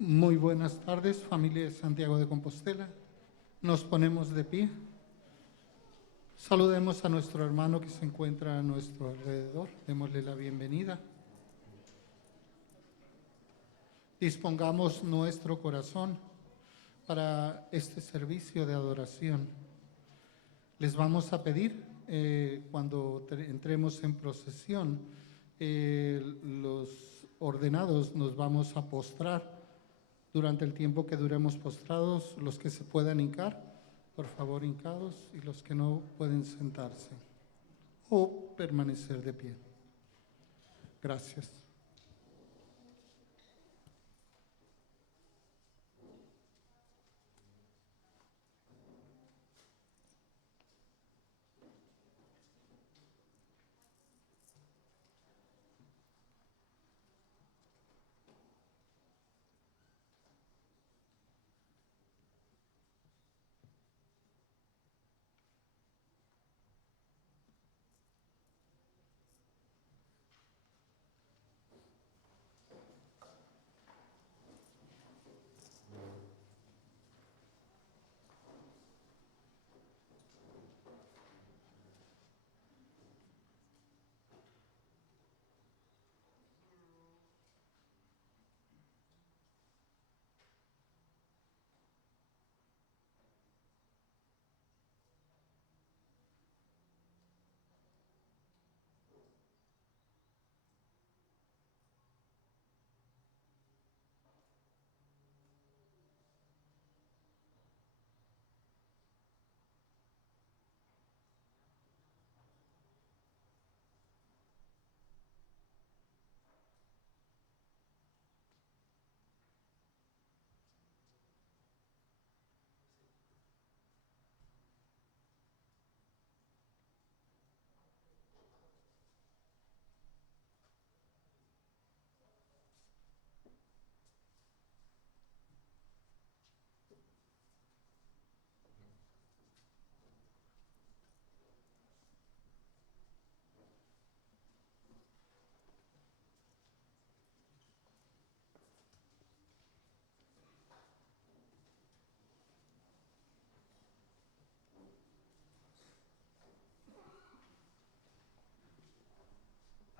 Muy buenas tardes, familia de Santiago de Compostela. Nos ponemos de pie. Saludemos a nuestro hermano que se encuentra a nuestro alrededor. Démosle la bienvenida. Dispongamos nuestro corazón para este servicio de adoración. Les vamos a pedir, cuando entremos en procesión, los ordenados nos vamos a postrar. Durante el tiempo que duremos postrados, los que se puedan hincar, por favor hincados, y los que no pueden sentarse o permanecer de pie. Gracias.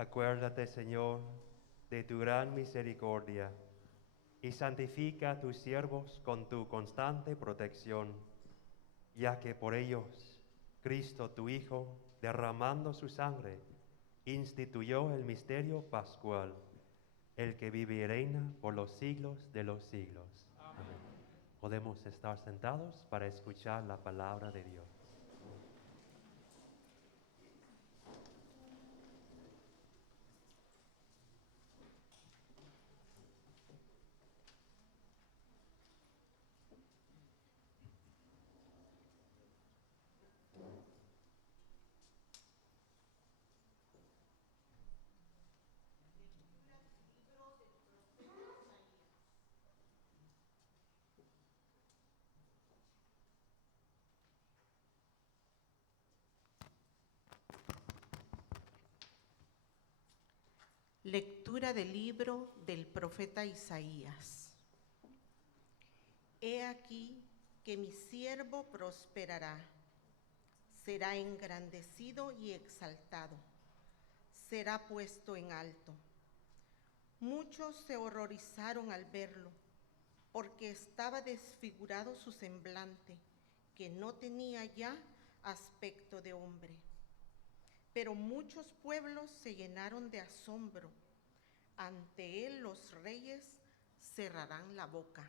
Acuérdate, Señor, de tu gran misericordia y santifica a tus siervos con tu constante protección, ya que por ellos Cristo, tu Hijo, derramando su sangre, instituyó el misterio pascual, el que vive y reina por los siglos de los siglos. Amén. Podemos estar sentados para escuchar la palabra de Dios. Lectura del libro del profeta Isaías. He aquí que mi siervo prosperará, será engrandecido y exaltado, será puesto en alto. Muchos se horrorizaron al verlo, porque estaba desfigurado su semblante, que no tenía ya aspecto de hombre. Pero muchos pueblos se llenaron de asombro. Ante él los reyes cerrarán la boca,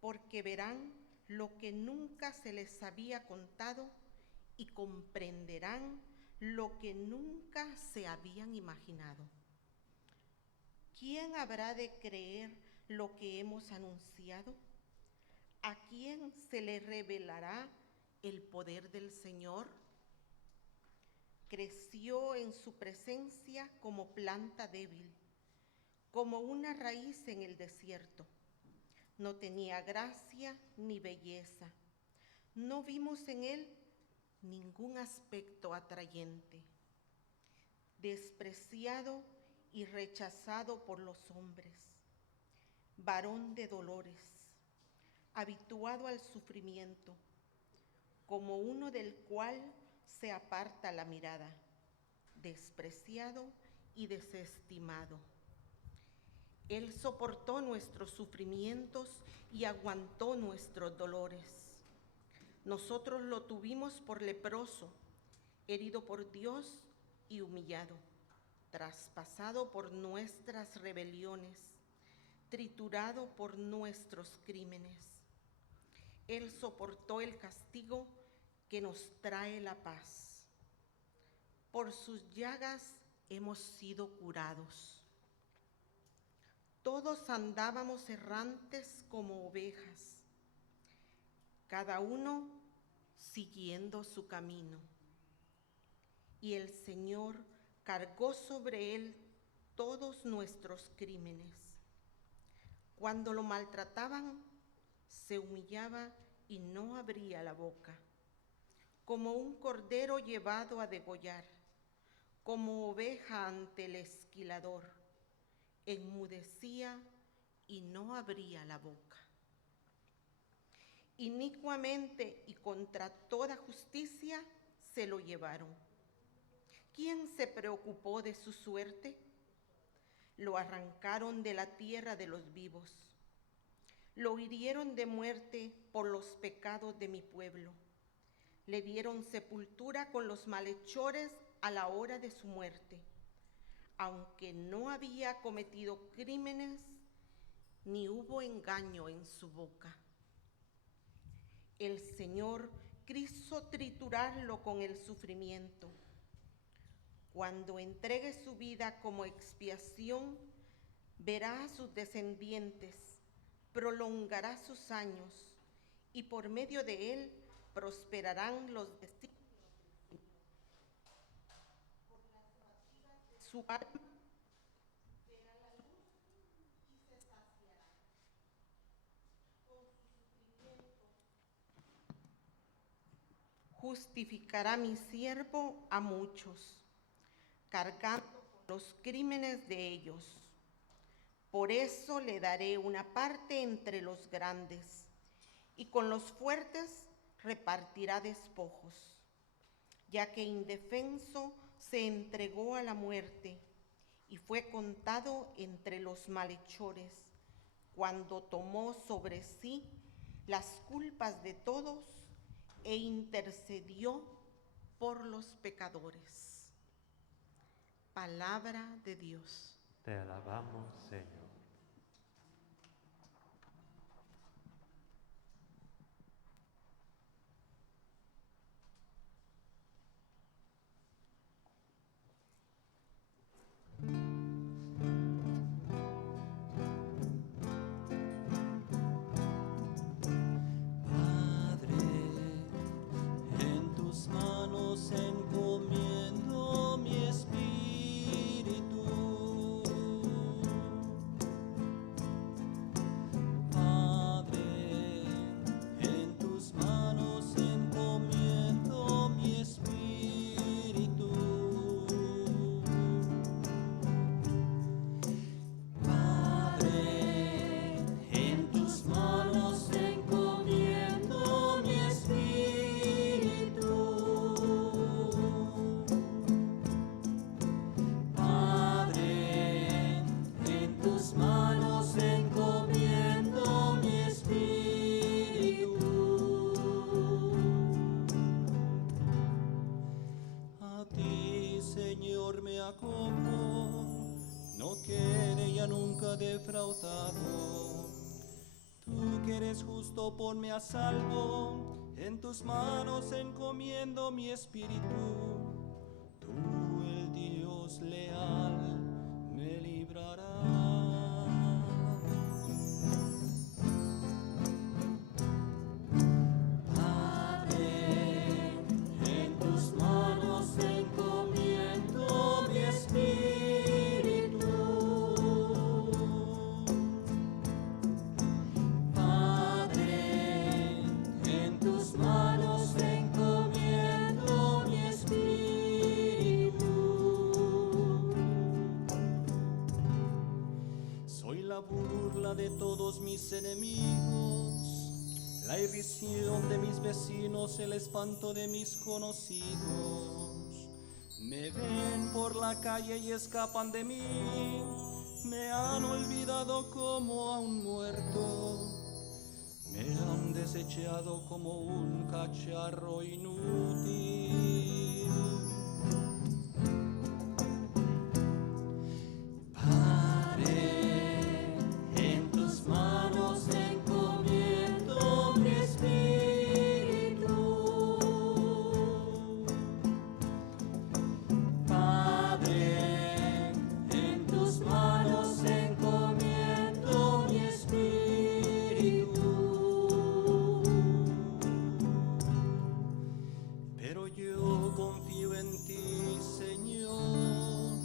porque verán lo que nunca se les había contado y comprenderán lo que nunca se habían imaginado. ¿Quién habrá de creer lo que hemos anunciado? ¿A quién se le revelará el poder del Señor? Creció en su presencia como planta débil, como una raíz en el desierto. No tenía gracia ni belleza. No vimos en él ningún aspecto atrayente. Despreciado y rechazado por los hombres, varón de dolores, habituado al sufrimiento, como uno del cual se aparta la mirada, despreciado y desestimado. Él soportó nuestros sufrimientos y aguantó nuestros dolores. Nosotros lo tuvimos por leproso, herido por Dios y humillado, traspasado por nuestras rebeliones, triturado por nuestros crímenes. Él soportó el castigo que nos trae la paz. Por sus llagas hemos sido curados. Todos andábamos errantes como ovejas, cada uno siguiendo su camino. Y el Señor cargó sobre él todos nuestros crímenes. Cuando lo maltrataban, se humillaba y no abría la boca, como un cordero llevado a degollar, como oveja ante el esquilador, enmudecía y no abría la boca. Inicuamente y contra toda justicia se lo llevaron. ¿Quién se preocupó de su suerte? Lo arrancaron de la tierra de los vivos. Lo hirieron de muerte por los pecados de mi pueblo. Le dieron sepultura con los malhechores a la hora de su muerte, aunque no había cometido crímenes ni hubo engaño en su boca. El Señor quiso triturarlo con el sufrimiento. Cuando entregue su vida como expiación, verá a sus descendientes, prolongará sus años, y por medio de él prosperarán los designios. Por las fatigas de su alma verá la luz y se saciará. Con su sufrimiento justificará mi siervo a muchos, cargando los crímenes de ellos. Por eso le daré una parte entre los grandes, y con los fuertes repartirá despojos, ya que indefenso se entregó a la muerte y fue contado entre los malhechores, cuando tomó sobre sí las culpas de todos e intercedió por los pecadores. Palabra de Dios. Te alabamos, Señor. defraudado. Tú que eres justo, ponme a salvo. En tus manos encomiendo mi espíritu. Tú, el Dios leal, me librarás. Tus manos encomiendo mi espíritu. todos mis enemigos, la irrisión de mis vecinos, el espanto de mis conocidos. Me ven por la calle y escapan de mí, me han olvidado como a un muerto, me han desechado como un cacharro inútil. Padre, en tus manos encomiendo mi espíritu. Padre, en tus manos encomiendo mi espíritu. Pero yo confío en ti, Señor.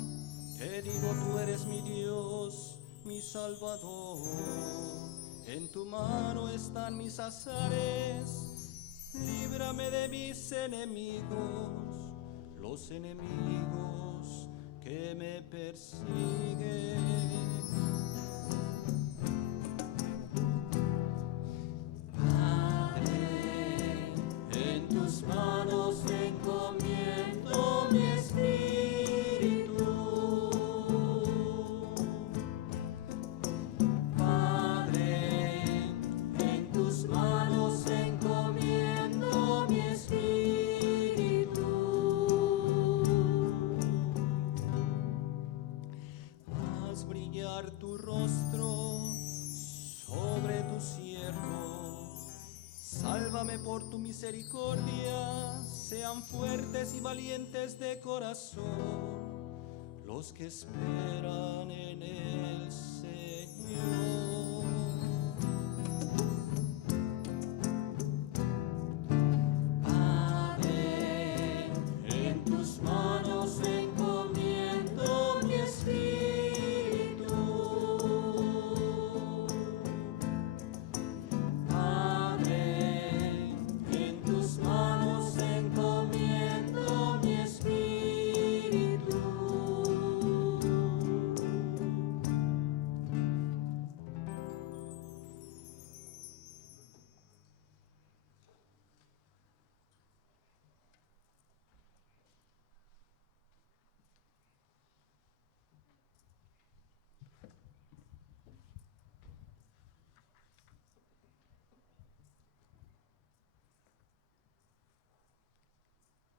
Te digo, tú eres mi Dios, mi Salvador. En tu mano están mis azares. Líbrame de mis enemigos, los enemigos que me persiguen. Padre, en tus manos encomiendo mi espíritu. Padre, en tus manos encomiendo mi espíritu. Haz brillar tu rostro sobre tu siervo. Sálvame por tu misericordia, sean fuertes y valientes de corazón los que esperan en el Señor. Padre, en tus manos encomiendo mi espíritu. Padre, en tus manos encomiendo mi espíritu.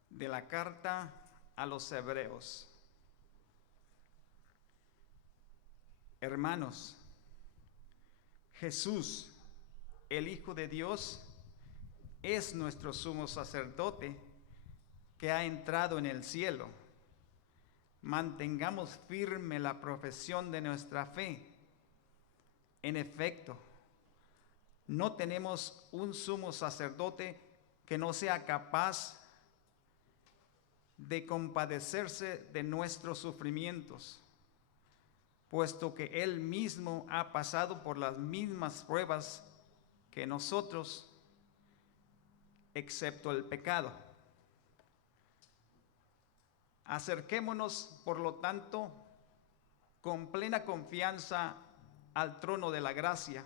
De la carta a los Hebreos. Hermanos, Jesús, el Hijo de Dios, es nuestro sumo sacerdote que ha entrado en el cielo. Mantengamos firme la profesión de nuestra fe. En efecto, no tenemos un sumo sacerdote que no sea capaz de compadecerse de nuestros sufrimientos, puesto que Él mismo ha pasado por las mismas pruebas que nosotros, excepto el pecado. Acerquémonos, por lo tanto, con plena confianza al trono de la gracia,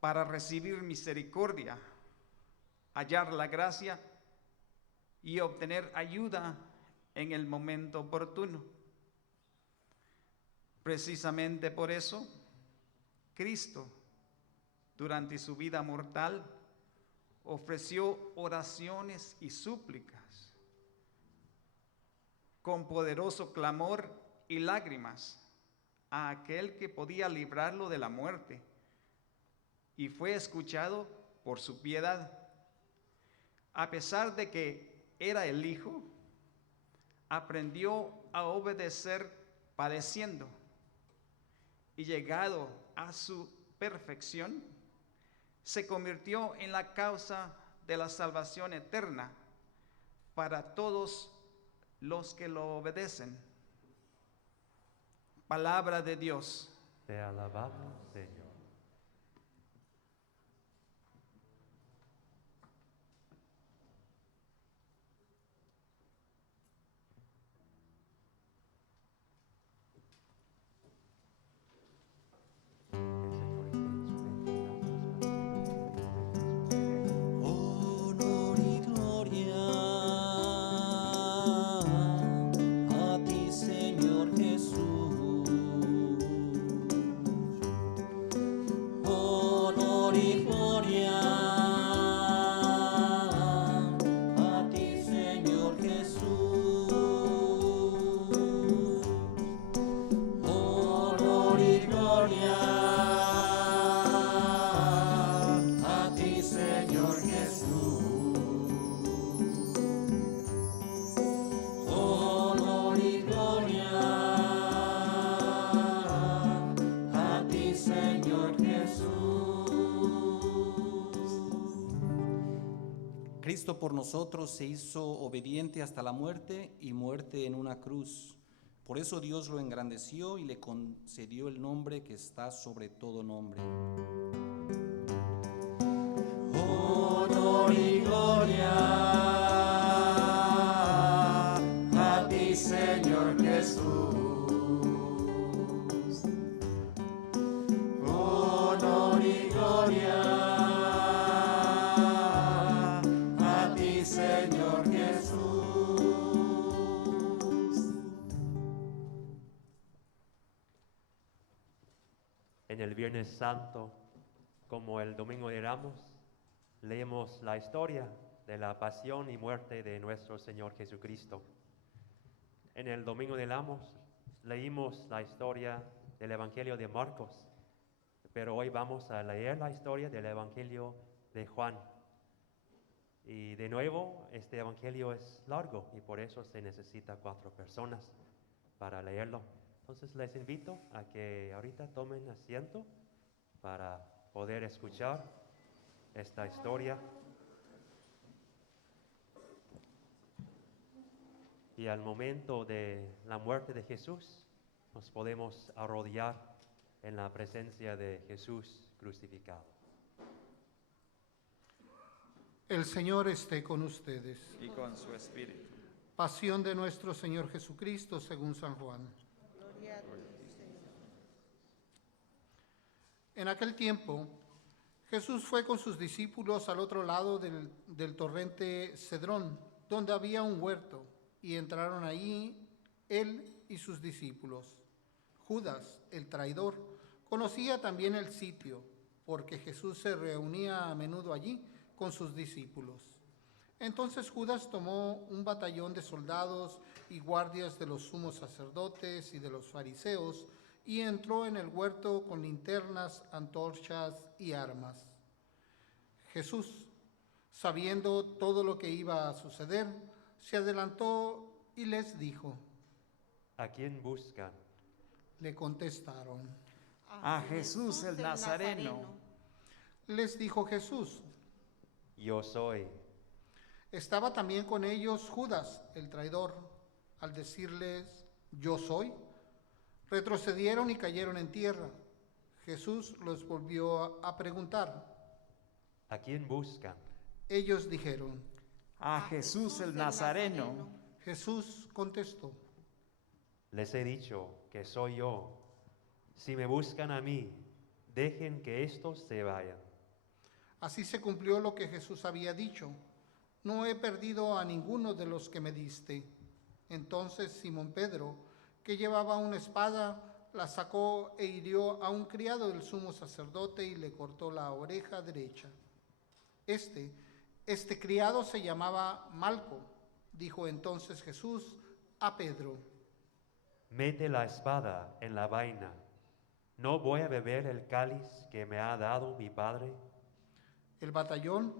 para recibir misericordia, hallar la gracia y obtener ayuda en el momento oportuno. Precisamente por eso, Cristo, durante su vida mortal, ofreció oraciones y súplicas, con poderoso clamor y lágrimas, a aquel que podía librarlo de la muerte, y fue escuchado por su piedad. A pesar de que era el Hijo, aprendió a obedecer padeciendo, y llegado a su perfección, se convirtió en la causa de la salvación eterna para todos los que lo obedecen. Palabra de Dios. Te alabamos, Señor. Que el Señor Cristo por nosotros se hizo obediente hasta la muerte y muerte en una cruz. Por eso Dios lo engrandeció y le concedió el nombre que está sobre todo nombre. Honor y gloria a ti, Señor Jesús. Honor y gloria a ti, Señor Jesús. En el Viernes Santo, como el Domingo de Ramos, leemos la historia de la pasión y muerte de nuestro Señor Jesucristo. En el Domingo de Ramos leímos la historia del Evangelio de Marcos, pero hoy vamos a leer la historia del Evangelio de Juan. Y de nuevo, este Evangelio es largo y por eso se necesita 4 personas para leerlo. Entonces les invito a que ahorita tomen asiento para poder escuchar esta historia. Y al momento de la muerte de Jesús, nos podemos arrodillar en la presencia de Jesús crucificado. El Señor esté con ustedes. Y con su espíritu. Pasión de nuestro Señor Jesucristo según San Juan. Gloria a ti, Señor. En aquel tiempo, Jesús fue con sus discípulos al otro lado del torrente Cedrón, donde había un huerto, y entraron allí él y sus discípulos. Judas, el traidor, conocía también el sitio, porque Jesús se reunía a menudo allí con sus discípulos. Entonces Judas tomó un batallón de soldados y guardias de los sumos sacerdotes y de los fariseos, y entró en el huerto con linternas, antorchas y armas. Jesús, sabiendo todo lo que iba a suceder, se adelantó y les dijo. ¿A quién buscan? Le contestaron. A Jesús el Nazareno. Les dijo Jesús. Yo soy. Estaba también con ellos Judas, el traidor. Al decirles, yo soy, retrocedieron y cayeron en tierra. Jesús los volvió a preguntar. ¿A quién buscan? Ellos dijeron. A Jesús el Nazareno. Jesús contestó. Les he dicho que soy yo. Si me buscan a mí, dejen que estos se vayan. Así se cumplió lo que Jesús había dicho. No he perdido a ninguno de los que me diste. Entonces Simón Pedro, que llevaba una espada, la sacó e hirió a un criado del sumo sacerdote y le cortó la oreja derecha. Este criado se llamaba Malco. Dijo entonces Jesús a Pedro. Mete la espada en la vaina. ¿No voy a beber el cáliz que me ha dado mi padre? El batallón,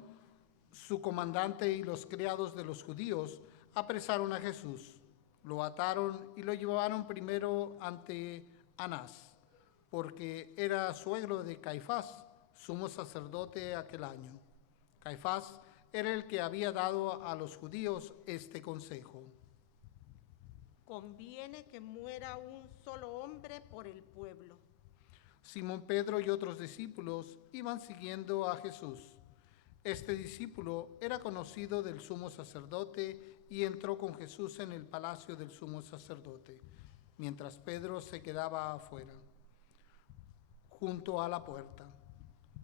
su comandante y los criados de los judíos apresaron a Jesús. Lo ataron y lo llevaron primero ante Anás, porque era suegro de Caifás, sumo sacerdote aquel año. Caifás era el que había dado a los judíos este consejo. Conviene que muera un solo hombre por el pueblo. Simón Pedro y otros discípulos iban siguiendo a Jesús. Este discípulo era conocido del sumo sacerdote y entró con Jesús en el palacio del sumo sacerdote, mientras Pedro se quedaba afuera, junto a la puerta.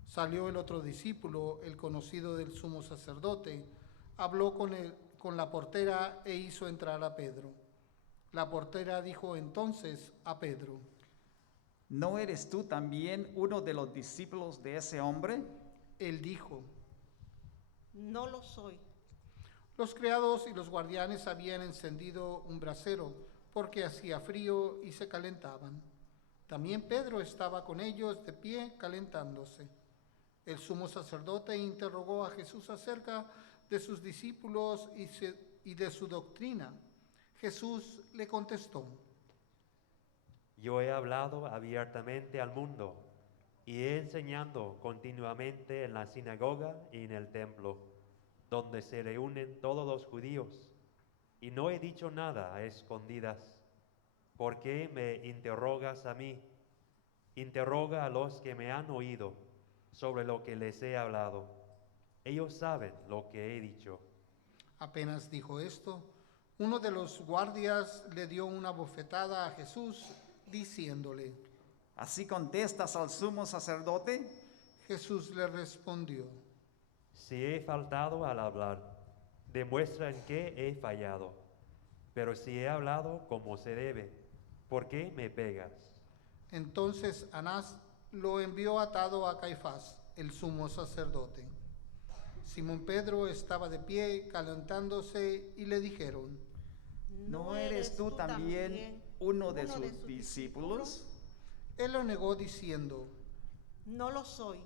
Salió el otro discípulo, el conocido del sumo sacerdote, habló con la portera e hizo entrar a Pedro. La portera dijo entonces a Pedro. ¿No eres tú también uno de los discípulos de ese hombre? Él dijo. No lo soy. Los criados y los guardianes habían encendido un brasero porque hacía frío y se calentaban. También Pedro estaba con ellos de pie calentándose. El sumo sacerdote interrogó a Jesús acerca de sus discípulos y de su doctrina. Jesús le contestó. Yo he hablado abiertamente al mundo y he enseñado continuamente en la sinagoga y en el templo. donde se reúnen todos los judíos, y no he dicho nada a escondidas. ¿Por qué me interrogas a mí? Interroga a los que me han oído sobre lo que les he hablado. Ellos saben lo que he dicho. Apenas dijo esto, uno de los guardias le dio una bofetada a Jesús, diciéndole. ¿Así contestas al sumo sacerdote? Jesús le respondió. Si he faltado al hablar, demuestra en qué he fallado. Pero si he hablado como se debe, ¿por qué me pegas? Entonces Anás lo envió atado a Caifás, el sumo sacerdote. Simón Pedro estaba de pie calentándose y le dijeron. ¿No eres tú también uno de sus discípulos? Él lo negó diciendo. No lo soy.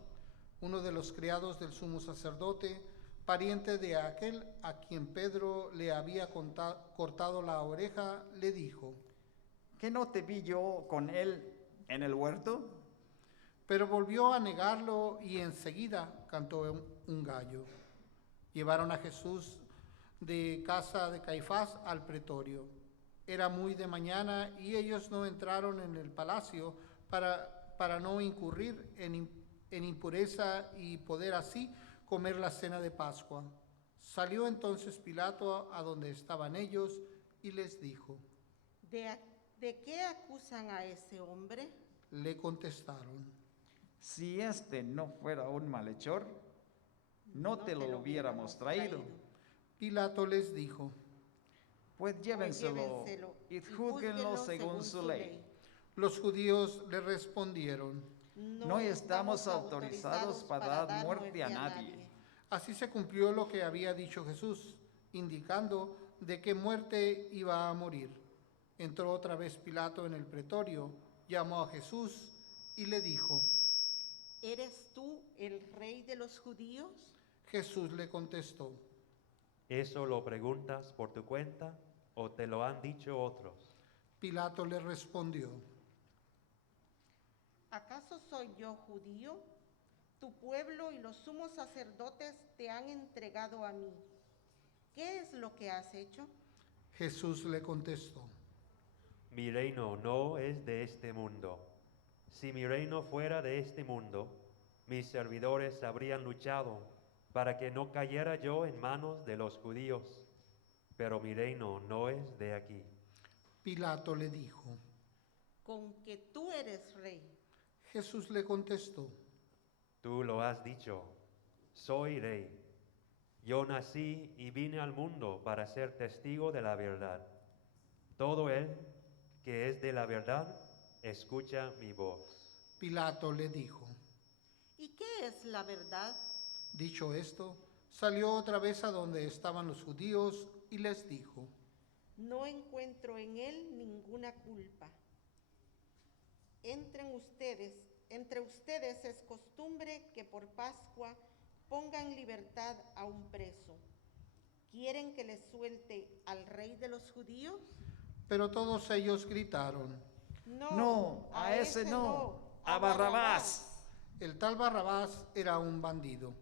Uno de los criados del sumo sacerdote, pariente de aquel a quien Pedro le había cortado la oreja, le dijo. ¿Que no te vi yo con él en el huerto? Pero volvió a negarlo y enseguida cantó un gallo. Llevaron a Jesús de casa de Caifás al pretorio. Era muy de mañana y ellos no entraron en el palacio para no incurrir en impureza y poder así comer la cena de Pascua. Salió entonces Pilato a donde estaban ellos y les dijo. ¿De qué acusan a ese hombre? Le contestaron. Si este no fuera un malhechor, no te lo hubiéramos traído. Pilato les dijo. Pues llévenselo y júzguenlo según su ley. Los judíos le respondieron. No estamos autorizados para dar muerte a nadie. Así se cumplió lo que había dicho Jesús, indicando de qué muerte iba a morir. Entró otra vez Pilato en el pretorio, llamó a Jesús y le dijo. ¿Eres tú el rey de los judíos? Jesús le contestó. ¿Eso lo preguntas por tu cuenta o te lo han dicho otros? Pilato le respondió. ¿Acaso soy yo judío? Tu pueblo y los sumos sacerdotes te han entregado a mí. ¿Qué es lo que has hecho? Jesús le contestó. Mi reino no es de este mundo. Si mi reino fuera de este mundo, mis servidores habrían luchado para que no cayera yo en manos de los judíos. Pero mi reino no es de aquí. Pilato le dijo. ¿Con que tú eres rey? Jesús le contestó. Tú lo has dicho, soy rey. Yo nací y vine al mundo para ser testigo de la verdad. Todo el que es de la verdad, escucha mi voz. Pilato le dijo. ¿Y qué es la verdad? Dicho esto, salió otra vez a donde estaban los judíos y les dijo. No encuentro en él ninguna culpa. Entre ustedes es costumbre que por Pascua pongan libertad a un preso. ¿Quieren que les suelte al rey de los judíos? Pero todos ellos gritaron. No, a ese no, a Barrabás. El tal Barrabás era un bandido.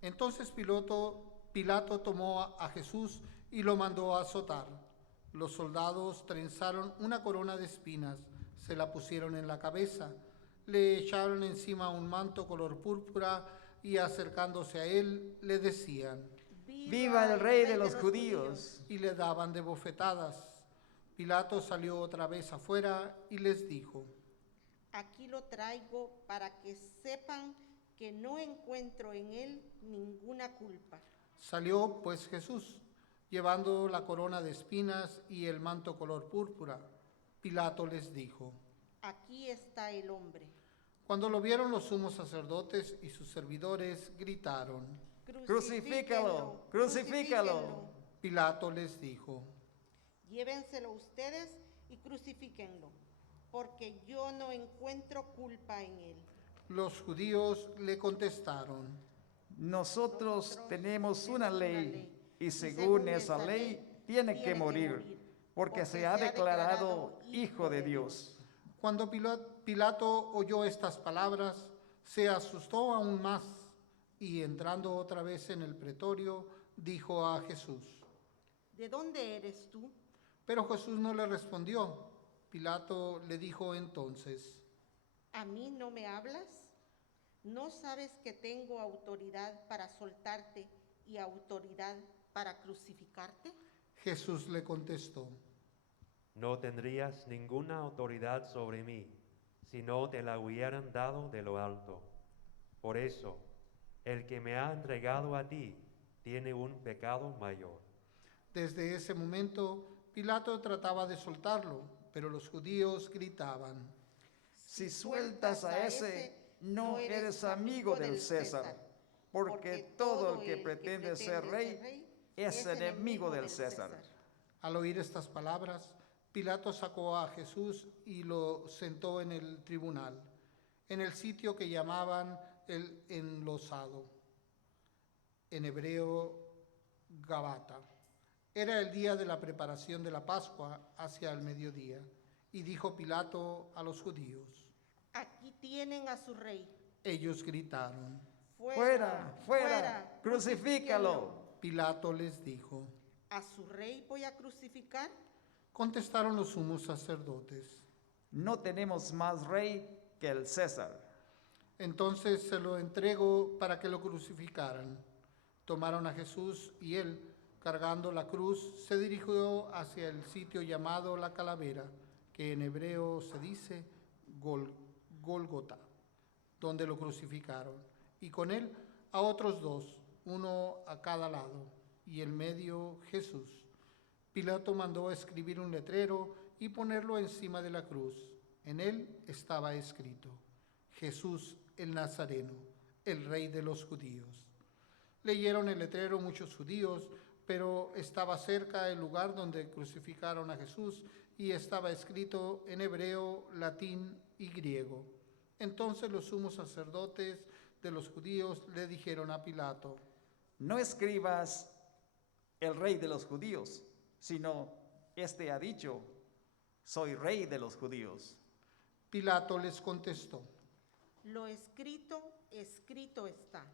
Entonces Pilato tomó a Jesús y lo mandó a azotar. Los soldados trenzaron una corona de espinas, se la pusieron en la cabeza, le echaron encima un manto color púrpura y acercándose a él le decían: ¡Viva el rey de los judíos! Y le daban de bofetadas. Pilato salió otra vez afuera y les dijo: Aquí lo traigo para que sepan que no encuentro en él ninguna culpa. Salió pues Jesús, llevando la corona de espinas y el manto color púrpura. Pilato les dijo: Aquí está el hombre. Cuando lo vieron los sumos sacerdotes y sus servidores, gritaron: ¡Crucifícalo! ¡Crucifícalo! Pilato les dijo: Llévenselo ustedes y crucifíquenlo, porque yo no encuentro culpa en él. Los judíos le contestaron: Nosotros tenemos una ley y según esa ley tiene que morir, porque se ha declarado Hijo de Dios. Cuando Pilato oyó estas palabras, se asustó aún más. y entrando otra vez en el pretorio, dijo a Jesús. ¿De dónde eres tú? Pero Jesús no le respondió. Pilato le dijo entonces, ¿A mí no me hablas? ¿No sabes que tengo autoridad para soltarte y autoridad para crucificarte? Jesús le contestó, No tendrías ninguna autoridad sobre mí si no te la hubieran dado de lo alto. Por eso, el que me ha entregado a ti tiene un pecado mayor. Desde ese momento, Pilato trataba de soltarlo, pero los judíos gritaban, Si sueltas a ese, no eres amigo del César, porque todo el que pretende ser rey es enemigo del César. Al oír estas palabras, Pilato sacó a Jesús y lo sentó en el tribunal, en el sitio que llamaban el enlosado, en hebreo Gabata. Era el día de la preparación de la Pascua, hacia el mediodía, y dijo Pilato a los judíos. Aquí tienen a su rey. Ellos gritaron. Fuera, fuera, crucifícalo. Pilato les dijo. ¿A su rey voy a crucificar? Contestaron los sumos sacerdotes. No tenemos más rey que el César. Entonces se lo entregó para que lo crucificaran. Tomaron a Jesús y él, cargando la cruz, se dirigió hacia el sitio llamado la Calavera, que en hebreo se dice Gólgota, donde lo crucificaron, y con él a otros dos, uno a cada lado, y en medio Jesús. Pilato mandó escribir un letrero y ponerlo encima de la cruz. En él estaba escrito, Jesús el Nazareno, el Rey de los judíos. Leyeron el letrero muchos judíos, pero estaba cerca el lugar donde crucificaron a Jesús y estaba escrito en hebreo, latín y griego. Entonces los sumos sacerdotes de los judíos le dijeron a Pilato, No escribas el rey de los judíos, sino este ha dicho, soy rey de los judíos. Pilato les contestó. Lo escrito, escrito está.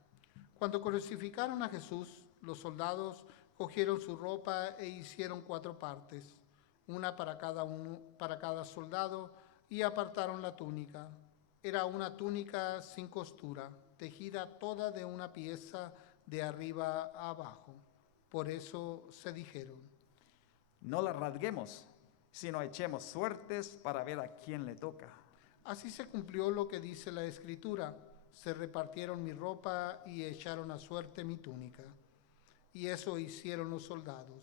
Cuando crucificaron a Jesús, los soldados cogieron su ropa e hicieron 4 partes, una para cada soldado, y apartaron la túnica. Era una túnica sin costura, tejida toda de una pieza de arriba a abajo. Por eso se dijeron, No la rasguemos, sino echemos suertes para ver a quién le toca. así se cumplió lo que dice la Escritura, se repartieron mi ropa y echaron a suerte mi túnica. Y eso hicieron los soldados.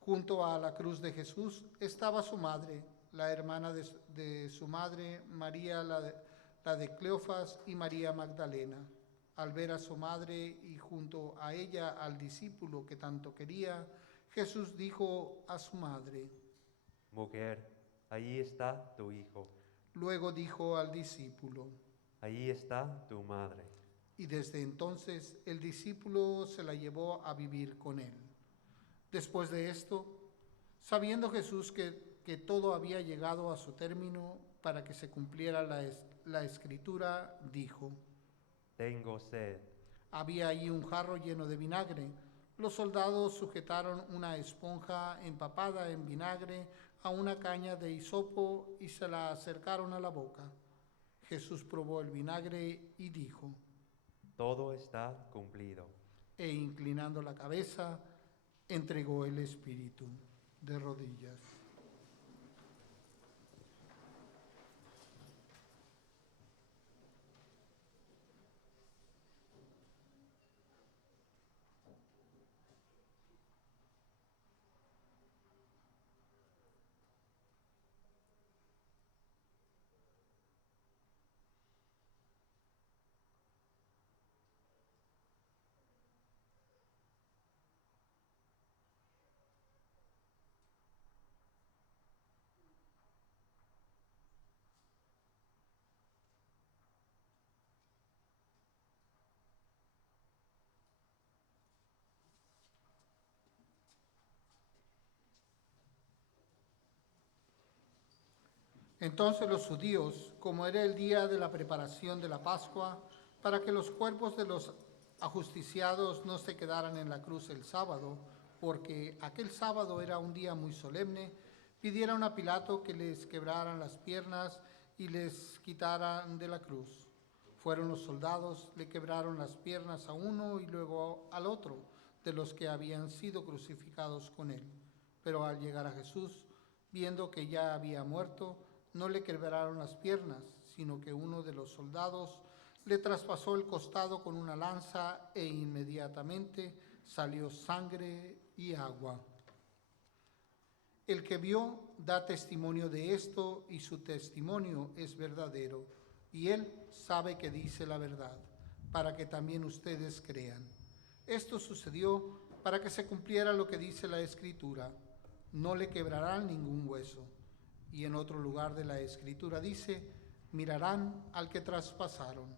Junto a la cruz de Jesús estaba su madre, la hermana de su madre, María la de Cleofas y María Magdalena. Al ver a su madre y junto a ella al discípulo que tanto quería, Jesús dijo a su madre, Mujer, ahí está tu hijo, luego dijo al discípulo, ahí está tu madre. y desde entonces el discípulo se la llevó a vivir con él. Después de esto, sabiendo Jesús que todo había llegado a su término para que se cumpliera la Escritura, dijo, Tengo sed. había allí un jarro lleno de vinagre. Los soldados sujetaron una esponja empapada en vinagre a una caña de hisopo y se la acercaron a la boca. Jesús probó el vinagre y dijo, Todo está cumplido. e inclinando la cabeza, entregó el espíritu. De rodillas. Entonces los judíos, como era el día de la preparación de la Pascua, para que los cuerpos de los ajusticiados no se quedaran en la cruz el sábado, porque aquel sábado era un día muy solemne, pidieron a Pilato que les quebraran las piernas y les quitaran de la cruz. Fueron los soldados, le quebraron las piernas a uno y luego al otro de los que habían sido crucificados con él. Pero al llegar a Jesús, viendo que ya había muerto, no le quebraron las piernas, sino que uno de los soldados le traspasó el costado con una lanza e inmediatamente salió sangre y agua. El que vio da testimonio de esto y su testimonio es verdadero, y él sabe que dice la verdad, para que también ustedes crean. Esto sucedió para que se cumpliera lo que dice la Escritura: no le quebrarán ningún hueso. Y en otro lugar de la Escritura dice: mirarán al que traspasaron.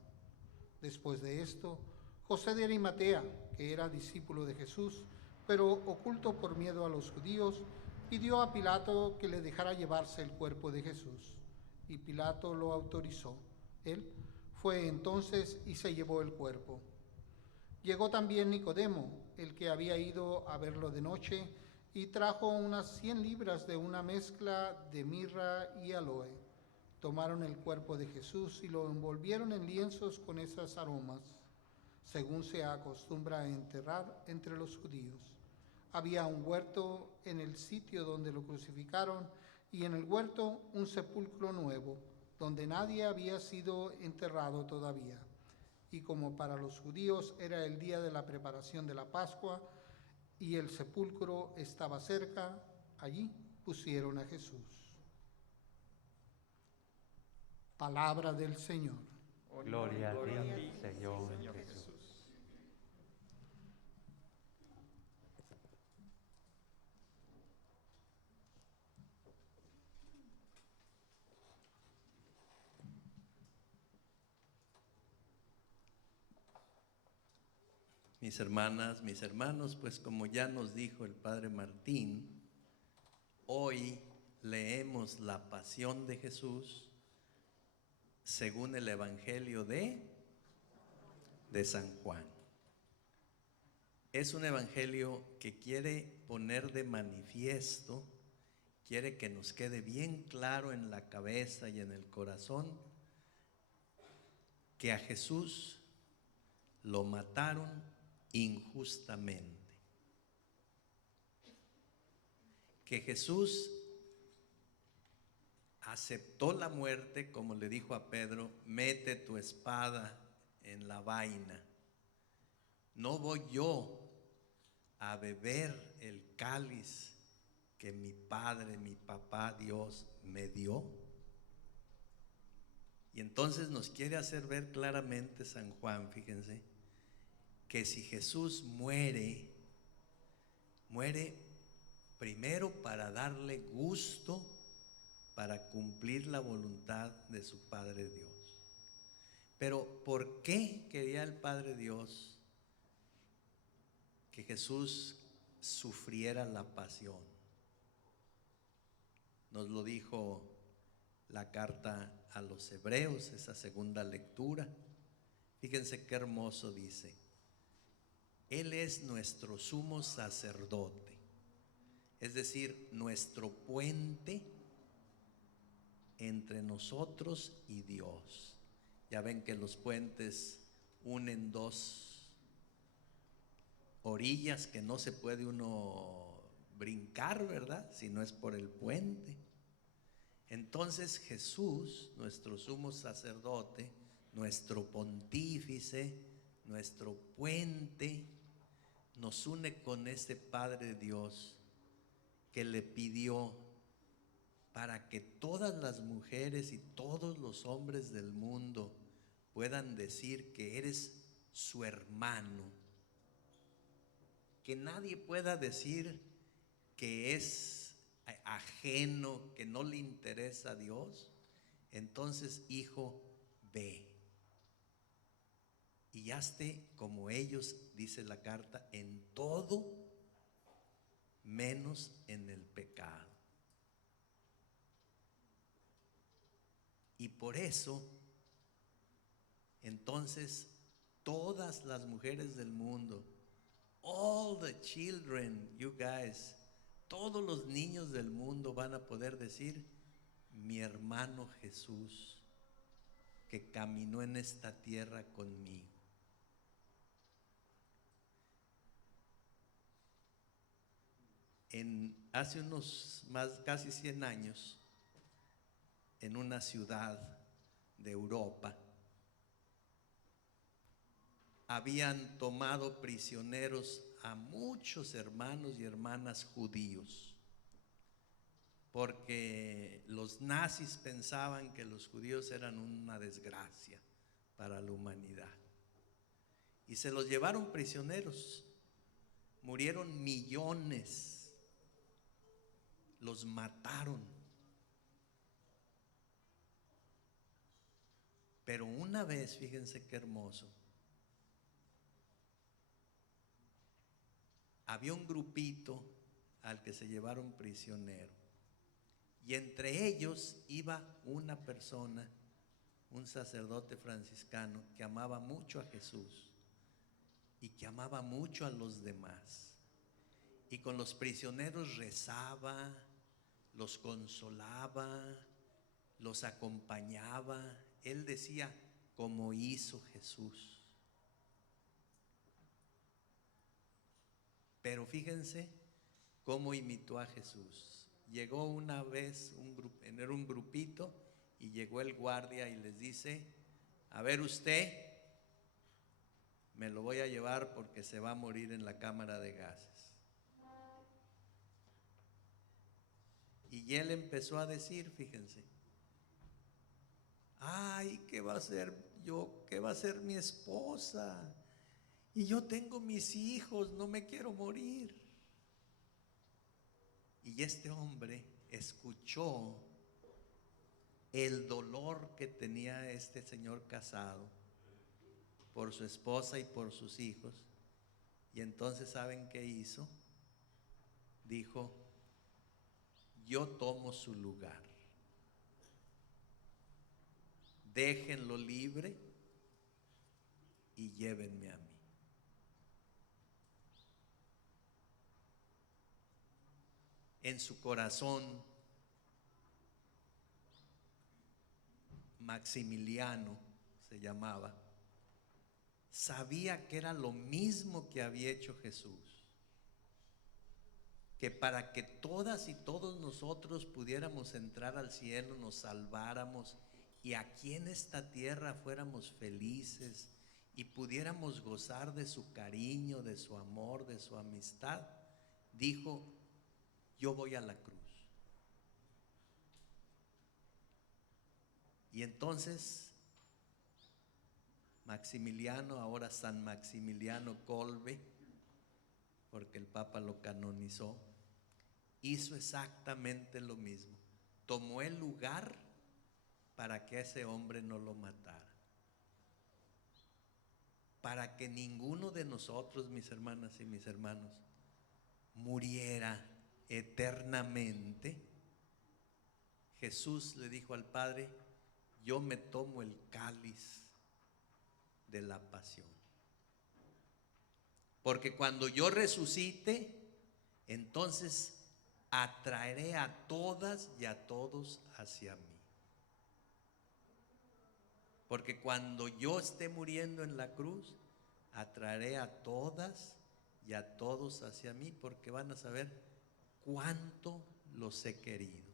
Después de esto, José de Arimatea, que era discípulo de Jesús, pero oculto por miedo a los judíos, pidió a Pilato que le dejara llevarse el cuerpo de Jesús. Y Pilato lo autorizó. Él fue entonces y se llevó el cuerpo. Llegó también Nicodemo, el que había ido a verlo de noche, y trajo unas 100 libras de una mezcla de mirra y aloe. Tomaron el cuerpo de Jesús y lo envolvieron en lienzos con esas aromas, según se acostumbra a enterrar entre los judíos. Había un huerto en el sitio donde lo crucificaron, y en el huerto un sepulcro nuevo, donde nadie había sido enterrado todavía. Y como para los judíos era el día de la preparación de la Pascua, y el sepulcro estaba cerca, allí pusieron a Jesús. Palabra del Señor. Gloria a ti, Señor Jesús. Mis hermanas, mis hermanos, pues como ya nos dijo el Padre Martín, hoy leemos la Pasión de Jesús según el Evangelio de San Juan. Es un evangelio que quiere poner de manifiesto, quiere que nos quede bien claro en la cabeza y en el corazón que a Jesús lo mataron injustamente, que Jesús aceptó la muerte, como le dijo a Pedro: mete tu espada en la vaina. ¿No voy yo a beber el cáliz que mi Padre, mi Papá Dios me dio? Y entonces nos quiere hacer ver claramente San Juan, fíjense, que si Jesús muere primero para darle gusto, para cumplir la voluntad de su Padre Dios. Pero ¿por qué quería el Padre Dios que Jesús sufriera la pasión? Nos lo dijo la carta a los Hebreos, esa segunda lectura. Fíjense qué hermoso dice: Él es nuestro sumo sacerdote, es decir, nuestro puente entre nosotros y Dios. Ya ven que los puentes unen dos orillas que no se puede uno brincar, ¿verdad? Si no es por el puente. Entonces Jesús, nuestro sumo sacerdote, nuestro pontífice, nuestro puente, nos une con ese Padre Dios que le pidió para que todas las mujeres y todos los hombres del mundo puedan decir que eres su hermano, que nadie pueda decir que es ajeno, que no le interesa a Dios. Entonces, hijo, ve y hazte como ellos, dice la carta, en todo menos en el pecado. Y por eso, entonces, todas las mujeres del mundo, all the children, you guys, todos los niños del mundo van a poder decir, mi hermano Jesús, que caminó en esta tierra conmigo. Hace unos casi 100 años, en una ciudad de Europa, habían tomado prisioneros a muchos hermanos y hermanas judíos, porque los nazis pensaban que los judíos eran una desgracia para la humanidad. Y se los llevaron prisioneros, murieron millones, los mataron. Pero una vez, fíjense qué hermoso, había un grupito al que se llevaron prisionero, y entre ellos iba una persona, un sacerdote franciscano que amaba mucho a Jesús y que amaba mucho a los demás, y con los prisioneros rezaba, los consolaba, los acompañaba. Él decía, como hizo Jesús. Pero fíjense cómo imitó a Jesús. Llegó una vez, era un grupito, y llegó el guardia y les dice, a ver usted, me lo voy a llevar porque se va a morir en la cámara de gases. Y él empezó a decir, fíjense, ay, ¿qué va a hacer yo? ¿Qué va a hacer mi esposa? Y yo tengo mis hijos, no me quiero morir. Y este hombre escuchó el dolor que tenía este señor casado por su esposa y por sus hijos. Y entonces, ¿saben qué hizo? Dijo, yo tomo su lugar. Déjenlo libre y llévenme a mí. En su corazón, Maximiliano se llamaba, sabía que era lo mismo que había hecho Jesús, que para que todas y todos nosotros pudiéramos entrar al cielo, nos salváramos y aquí en esta tierra fuéramos felices y pudiéramos gozar de su cariño, de su amor, de su amistad, dijo, yo voy a la cruz. Y entonces Maximiliano, ahora San Maximiliano Kolbe, porque el Papa lo canonizó, hizo exactamente lo mismo. Tomó el lugar para que ese hombre no lo matara, para que ninguno de nosotros, mis hermanas y mis hermanos, muriera eternamente. Jesús le dijo al Padre, yo me tomo el cáliz de la pasión, porque cuando yo resucite, entonces atraeré a todas y a todos hacia mí. Porque cuando yo esté muriendo en la cruz, atraeré a todas y a todos hacia mí, porque van a saber cuánto los he querido.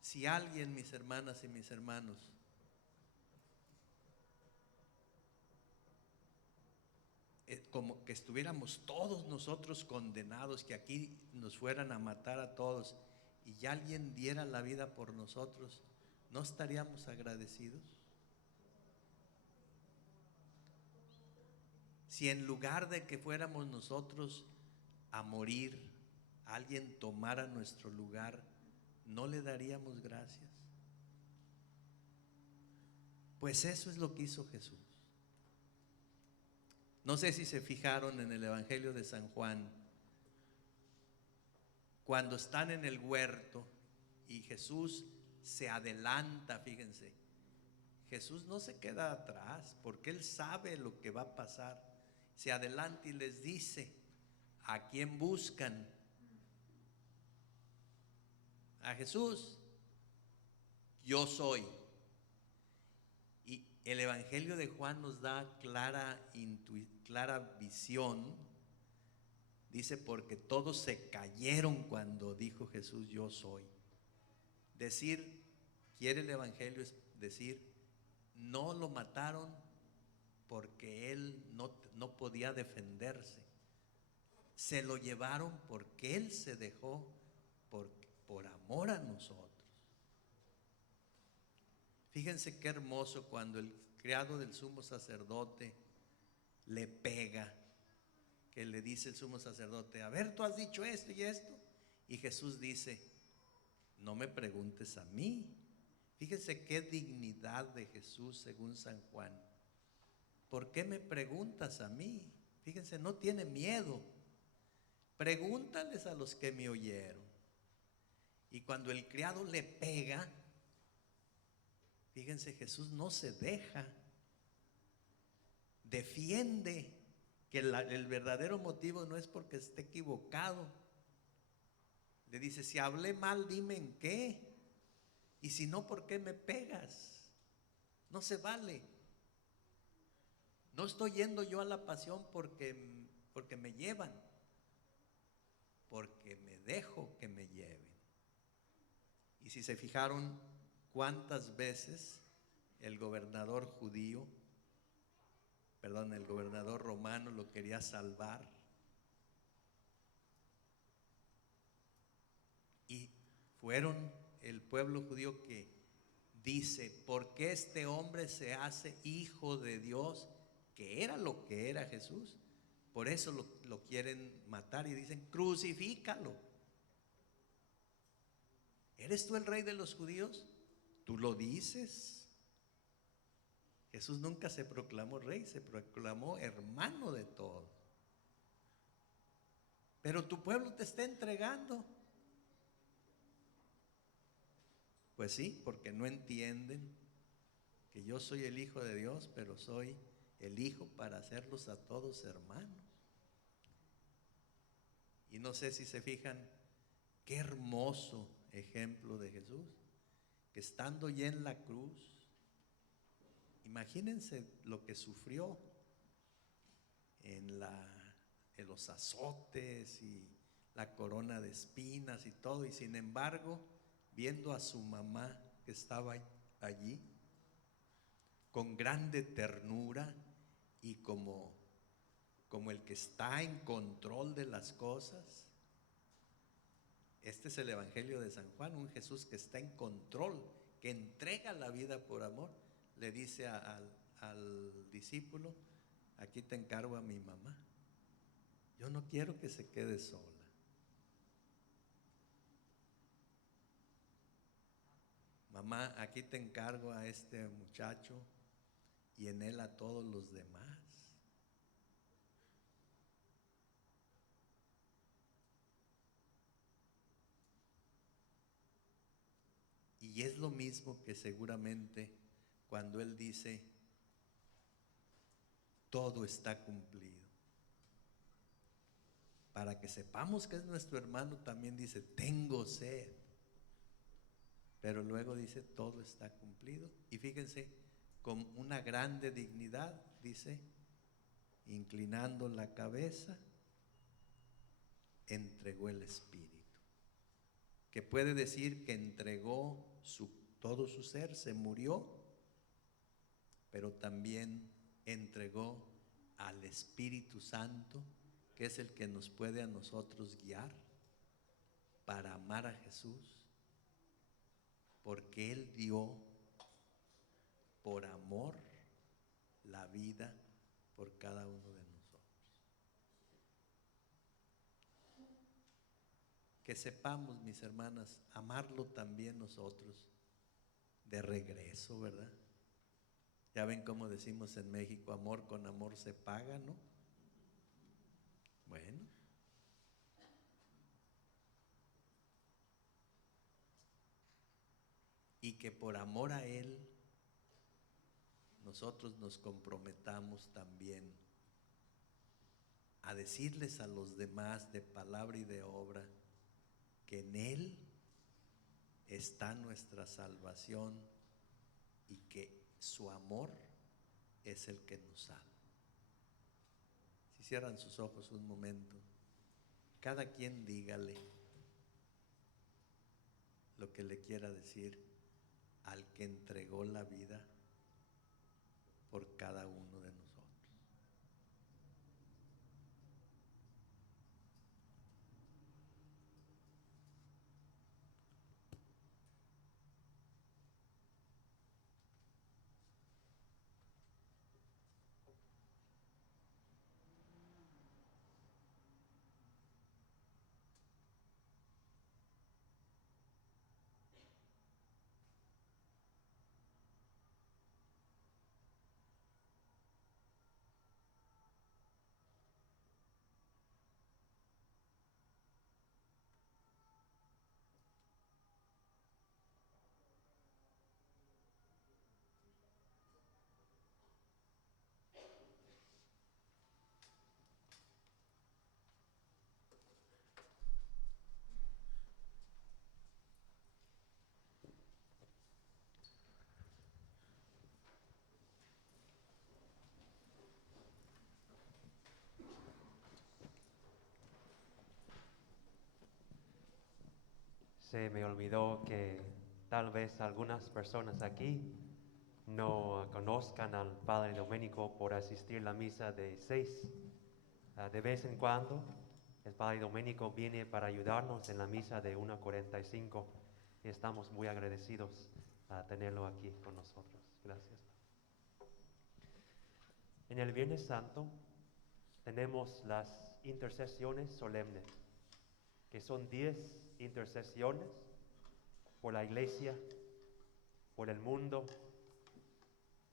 Si alguien, mis hermanas y mis hermanos, como que estuviéramos todos nosotros condenados, que aquí nos fueran a matar a todos, y alguien diera la vida por nosotros, ¿no estaríamos agradecidos? Si en lugar de que fuéramos nosotros a morir, alguien tomara nuestro lugar, ¿no le daríamos gracias? Pues eso es lo que hizo Jesús. No sé si se fijaron en el Evangelio de San Juan, cuando están en el huerto y Jesús se adelanta, fíjense, Jesús no se queda atrás porque Él sabe lo que va a pasar. Se adelanta y les dice: ¿a quién buscan? A Jesús. Yo soy. Y el Evangelio de Juan nos da clara visión. Dice: porque todos se cayeron cuando dijo Jesús: yo soy. Quiere el Evangelio es decir, no lo mataron porque él no podía defenderse. Se lo llevaron porque él se dejó por amor a nosotros. Fíjense qué hermoso cuando el criado del sumo sacerdote le pega, que le dice el sumo sacerdote: a ver, tú has dicho esto y esto. Y Jesús dice: no me preguntes a mí. Fíjense qué dignidad de Jesús según San Juan. ¿Por qué me preguntas a mí? Fíjense, no tiene miedo. Pregúntales a los que me oyeron. Y cuando el criado le pega, fíjense, Jesús no se deja. Defiende que el verdadero motivo no es porque esté equivocado. Le dice: si hablé mal, dime en qué. Y si no, ¿por qué me pegas? No se vale. No estoy yendo yo a la pasión porque me llevan, porque me dejo que me lleven. Y si se fijaron cuántas veces el gobernador romano lo quería salvar. Y fueron el pueblo judío que dice: ¿por qué este hombre se hace hijo de Dios? Que era lo que era Jesús. Por eso lo quieren matar y dicen: crucifícalo. ¿Eres tú el rey de los judíos? ¿Tú lo dices? Jesús nunca se proclamó rey, se proclamó hermano de todos. Pero tu pueblo te está entregando. Pues sí, porque no entienden que yo soy el Hijo de Dios, pero soy el Hijo para hacerlos a todos hermanos. Y no sé si se fijan, qué hermoso ejemplo de Jesús, que estando ya en la cruz, imagínense lo que sufrió en los azotes y la corona de espinas y todo, y sin embargo, viendo a su mamá que estaba allí, con grande ternura y como el que está en control de las cosas. Este es el Evangelio de San Juan, un Jesús que está en control, que entrega la vida por amor. Le dice al discípulo: aquí te encargo a mi mamá. Yo no quiero que se quede sola. Mamá, aquí te encargo a este muchacho y en él a todos los demás. Y es lo mismo que seguramente cuando Él dice: todo está cumplido. Para que sepamos que es nuestro hermano, también dice: tengo sed. Pero luego dice: todo está cumplido. Y fíjense, con una grande dignidad, dice, inclinando la cabeza, entregó el Espíritu. Que puede decir que entregó todo su ser, se murió, pero también entregó al Espíritu Santo, que es el que nos puede a nosotros guiar para amar a Jesús, porque Él dio por amor la vida por cada uno de nosotros. Que sepamos, mis hermanas, amarlo también nosotros de regreso, ¿verdad? Ya ven cómo decimos en México: amor con amor se paga, ¿no? Bueno, y que por amor a Él nosotros nos comprometamos también a decirles a los demás de palabra y de obra que en Él está nuestra salvación y que su amor es el que nos salva. Si cierran sus ojos un momento, cada quien dígale lo que le quiera decir al que entregó la vida por cada uno de nosotros. Se me olvidó que tal vez algunas personas aquí no conozcan al Padre Domenico por asistir a la misa de 6. De vez en cuando el Padre Domenico viene para ayudarnos en la misa de 1:45 y estamos muy agradecidos a tenerlo aquí con nosotros. Gracias. En el Viernes Santo tenemos las intercesiones solemnes, que son 10 intercesiones por la iglesia, por el mundo,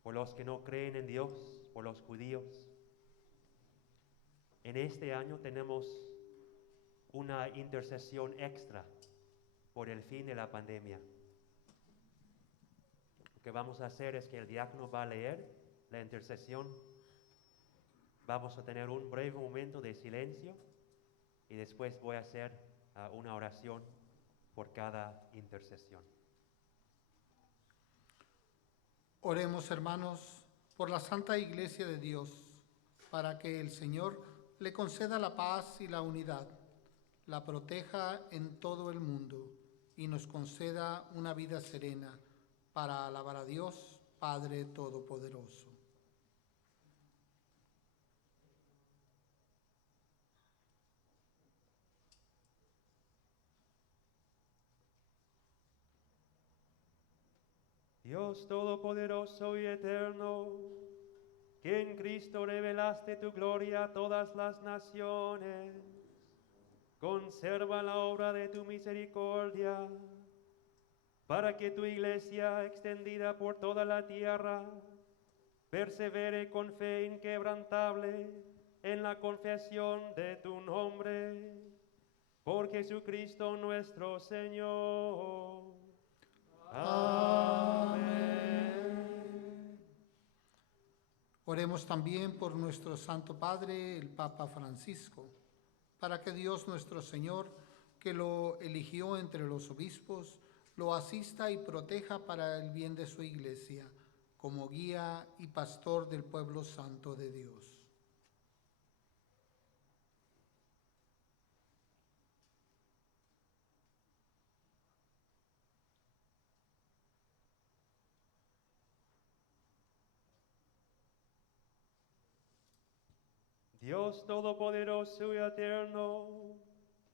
por los que no creen en Dios, por los judíos. En este año tenemos una intercesión extra por el fin de la pandemia. Lo que vamos a hacer es que el diácono va a leer la intercesión. Vamos a tener un breve momento de silencio y después voy a hacer una oración por cada intercesión. Oremos, hermanos, por la Santa Iglesia de Dios, para que el Señor le conceda la paz y la unidad, la proteja en todo el mundo y nos conceda una vida serena para alabar a Dios, Padre Todopoderoso. Dios Todopoderoso y Eterno, que en Cristo revelaste tu gloria a todas las naciones, conserva la obra de tu misericordia, para que tu iglesia, extendida por toda la tierra, persevere con fe inquebrantable en la confesión de tu nombre, por Jesucristo nuestro Señor. Amén. Oremos también por nuestro Santo Padre, el Papa Francisco, para que Dios nuestro Señor, que lo eligió entre los obispos, lo asista y proteja para el bien de su Iglesia, como guía y pastor del pueblo santo de Dios. Dios Todopoderoso y Eterno,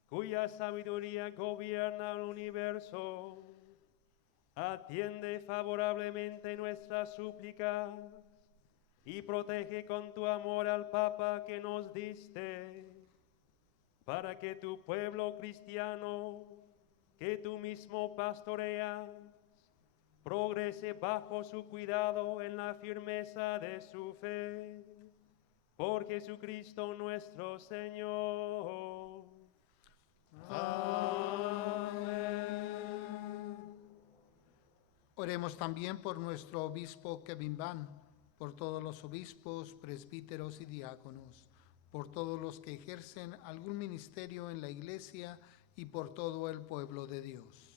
cuya sabiduría gobierna el universo, atiende favorablemente nuestras súplicas y protege con tu amor al Papa que nos diste, para que tu pueblo cristiano, que tú mismo pastoreas, progrese bajo su cuidado en la firmeza de su fe. Por Jesucristo nuestro Señor. Amén. Oremos también por nuestro obispo Kevin Van, por todos los obispos, presbíteros y diáconos, por todos los que ejercen algún ministerio en la Iglesia y por todo el pueblo de Dios.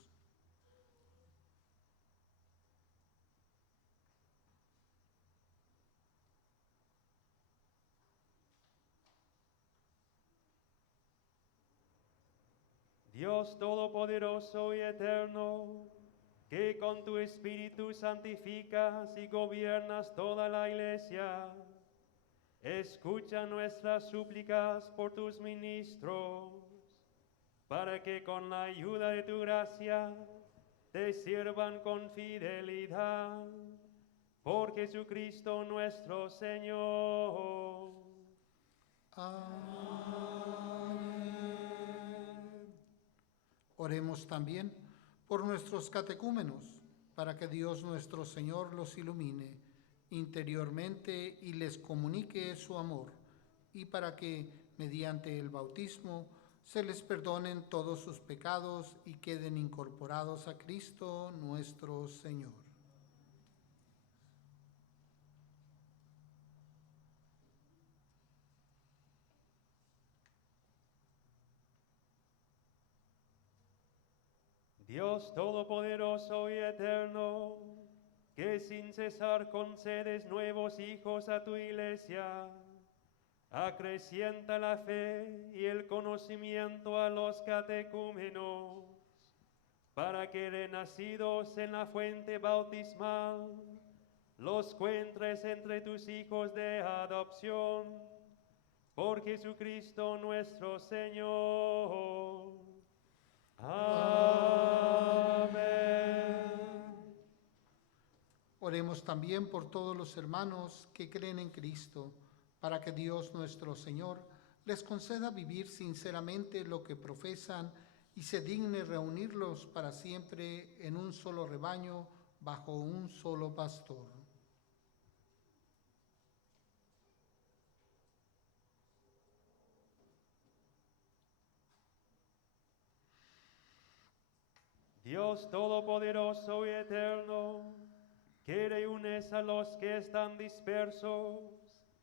Dios Todopoderoso y Eterno, que con tu Espíritu santificas y gobiernas toda la Iglesia, escucha nuestras súplicas por tus ministros, para que con la ayuda de tu gracia te sirvan con fidelidad. Por Jesucristo nuestro Señor. Amén. Oremos también por nuestros catecúmenos, para que Dios nuestro Señor los ilumine interiormente y les comunique su amor, y para que, mediante el bautismo, se les perdonen todos sus pecados y queden incorporados a Cristo nuestro Señor. Dios Todopoderoso y Eterno, que sin cesar concedes nuevos hijos a tu Iglesia, acrecienta la fe y el conocimiento a los catecúmenos, para que renacidos en la fuente bautismal, los encuentres entre tus hijos de adopción, por Jesucristo nuestro Señor. Amén. Oremos también por todos los hermanos que creen en Cristo, para que Dios nuestro Señor les conceda vivir sinceramente lo que profesan y se digne reunirlos para siempre en un solo rebaño, bajo un solo pastor. Dios Todopoderoso y Eterno, que reúnes a los que están dispersos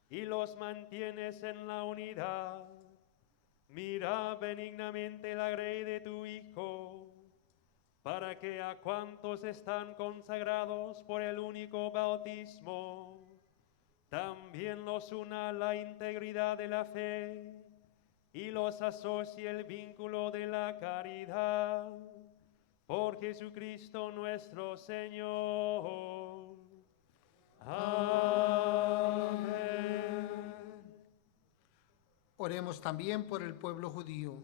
y los mantienes en la unidad, mira benignamente la grey de tu Hijo, para que a cuantos están consagrados por el único bautismo, también los una la integridad de la fe y los asocie el vínculo de la caridad. Por Jesucristo nuestro Señor. Amén. Oremos también por el pueblo judío,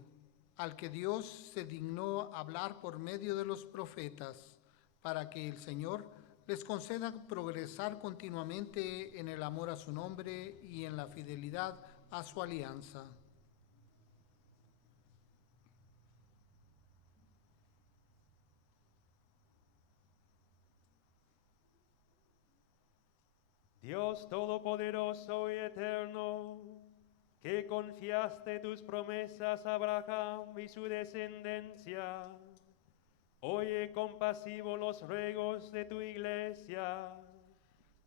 al que Dios se dignó hablar por medio de los profetas, para que el Señor les conceda progresar continuamente en el amor a su nombre y en la fidelidad a su alianza. Dios Todopoderoso y Eterno, que confiaste tus promesas a Abraham y su descendencia, oye compasivo los ruegos de tu Iglesia,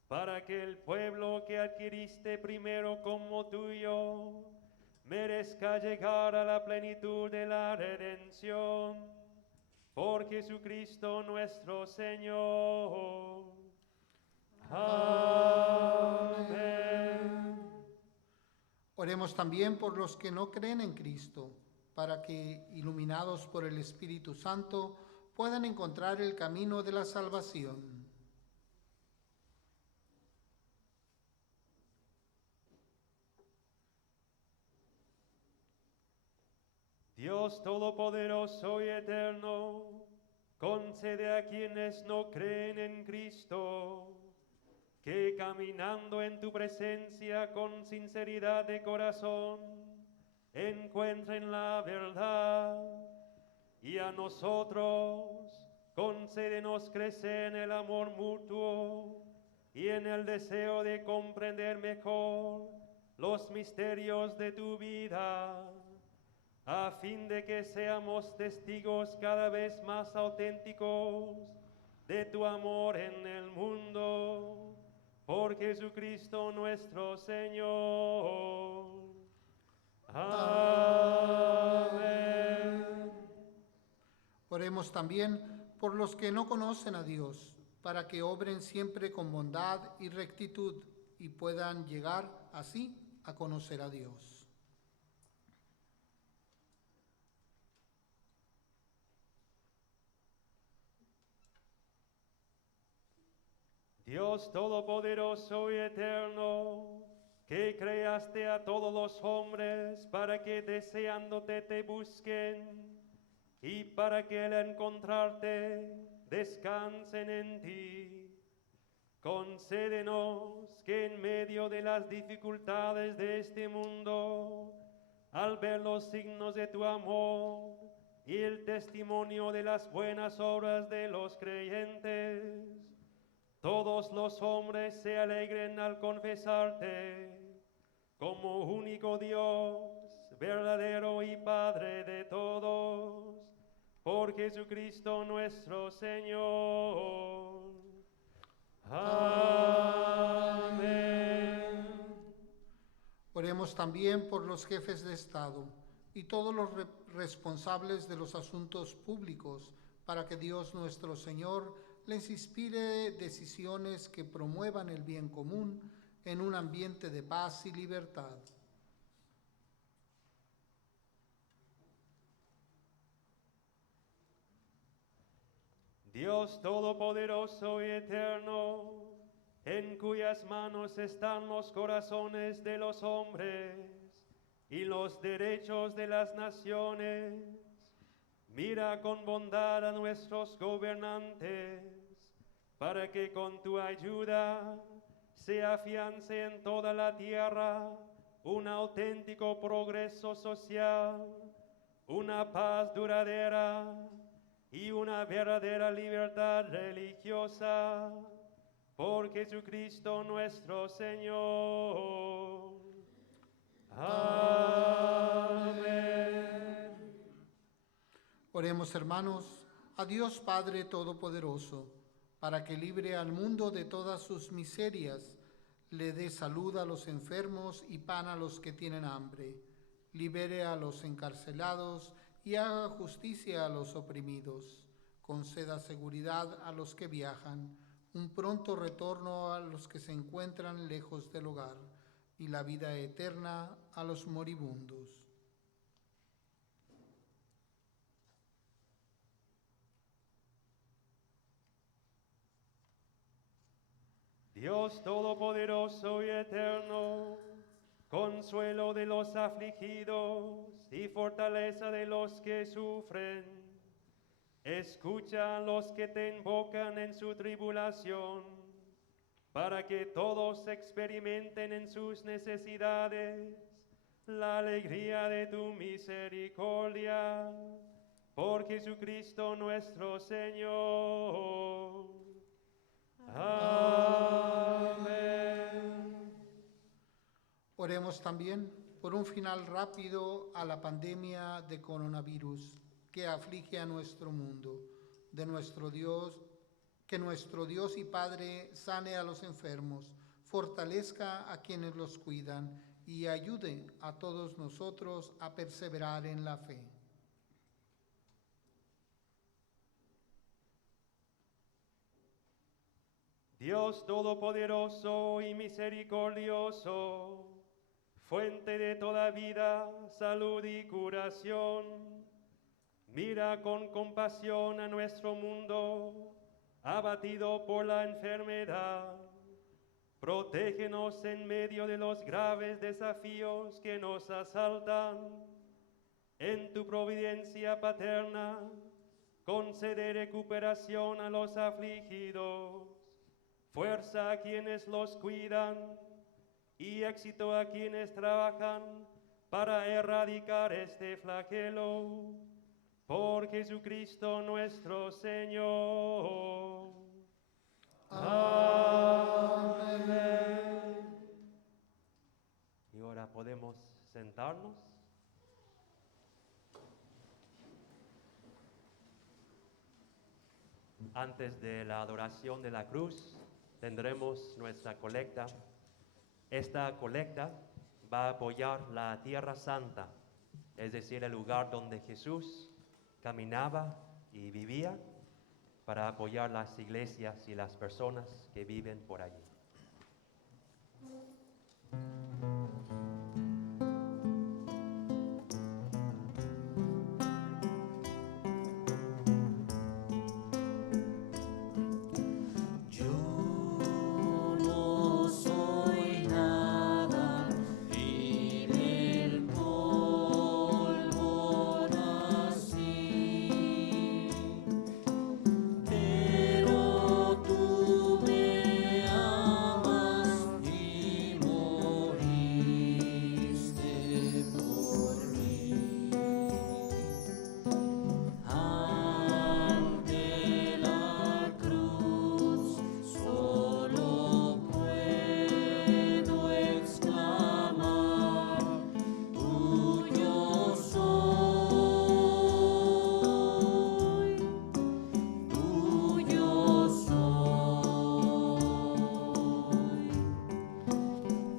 para que el pueblo que adquiriste primero como tuyo merezca llegar a la plenitud de la redención. Por Jesucristo nuestro Señor. Amén. Oremos también por los que no creen en Cristo, para que, iluminados por el Espíritu Santo, puedan encontrar el camino de la salvación. Dios Todopoderoso y Eterno, concede a quienes no creen en Cristo, que caminando en tu presencia con sinceridad de corazón, encuentren la verdad, y a nosotros concédenos crecer en el amor mutuo y en el deseo de comprender mejor los misterios de tu vida, a fin de que seamos testigos cada vez más auténticos de tu amor en el mundo. por Jesucristo nuestro Señor. Amén. Oremos también por los que no conocen a Dios, para que obren siempre con bondad y rectitud y puedan llegar así a conocer a Dios. Dios Todopoderoso y Eterno, que creaste a todos los hombres para que deseándote te busquen y para que al encontrarte descansen en ti. Concédenos que en medio de las dificultades de este mundo, al ver los signos de tu amor y el testimonio de las buenas obras de los creyentes, todos los hombres se alegren al confesarte como único Dios, verdadero y Padre de todos, por Jesucristo nuestro Señor. Amén. Oremos también por los jefes de Estado y todos los responsables de los asuntos públicos, para que Dios nuestro Señor les inspire decisiones que promuevan el bien común en un ambiente de paz y libertad. Dios Todopoderoso y Eterno, en cuyas manos están los corazones de los hombres y los derechos de las naciones, mira con bondad a nuestros gobernantes, para que con tu ayuda se afiance en toda la tierra un auténtico progreso social, una paz duradera y una verdadera libertad religiosa, por Jesucristo nuestro Señor. Amén. Oremos, hermanos, a Dios Padre Todopoderoso, para que libre al mundo de todas sus miserias, le dé salud a los enfermos y pan a los que tienen hambre, libere a los encarcelados y haga justicia a los oprimidos, conceda seguridad a los que viajan, un pronto retorno a los que se encuentran lejos del hogar y la vida eterna a los moribundos. Dios Todopoderoso y Eterno, consuelo de los afligidos y fortaleza de los que sufren, escucha a los que te invocan en su tribulación, para que todos experimenten en sus necesidades la alegría de tu misericordia, por Jesucristo nuestro Señor. Amén. Oremos también por un final rápido a la pandemia de coronavirus que aflige a nuestro mundo. Que nuestro Dios y Padre sane a los enfermos, fortalezca a quienes los cuidan y ayude a todos nosotros a perseverar en la fe. Dios Todopoderoso y misericordioso, fuente de toda vida, salud y curación, mira con compasión a nuestro mundo, abatido por la enfermedad. Protégenos en medio de los graves desafíos que nos asaltan. En tu providencia paterna, concede recuperación a los afligidos, fuerza a quienes los cuidan y éxito a quienes trabajan para erradicar este flagelo. Por Jesucristo nuestro Señor. Amén. Y ahora podemos sentarnos. Antes de la adoración de la cruz, tendremos nuestra colecta. Esta colecta va a apoyar la Tierra Santa, es decir, el lugar donde Jesús caminaba y vivía, para apoyar las iglesias y las personas que viven por allí. Yo no soy nada y del polvo nací, pero tú me amas y moriste por mí. Ante la cruz solo puedo exclamar: tuyo soy, tuyo soy.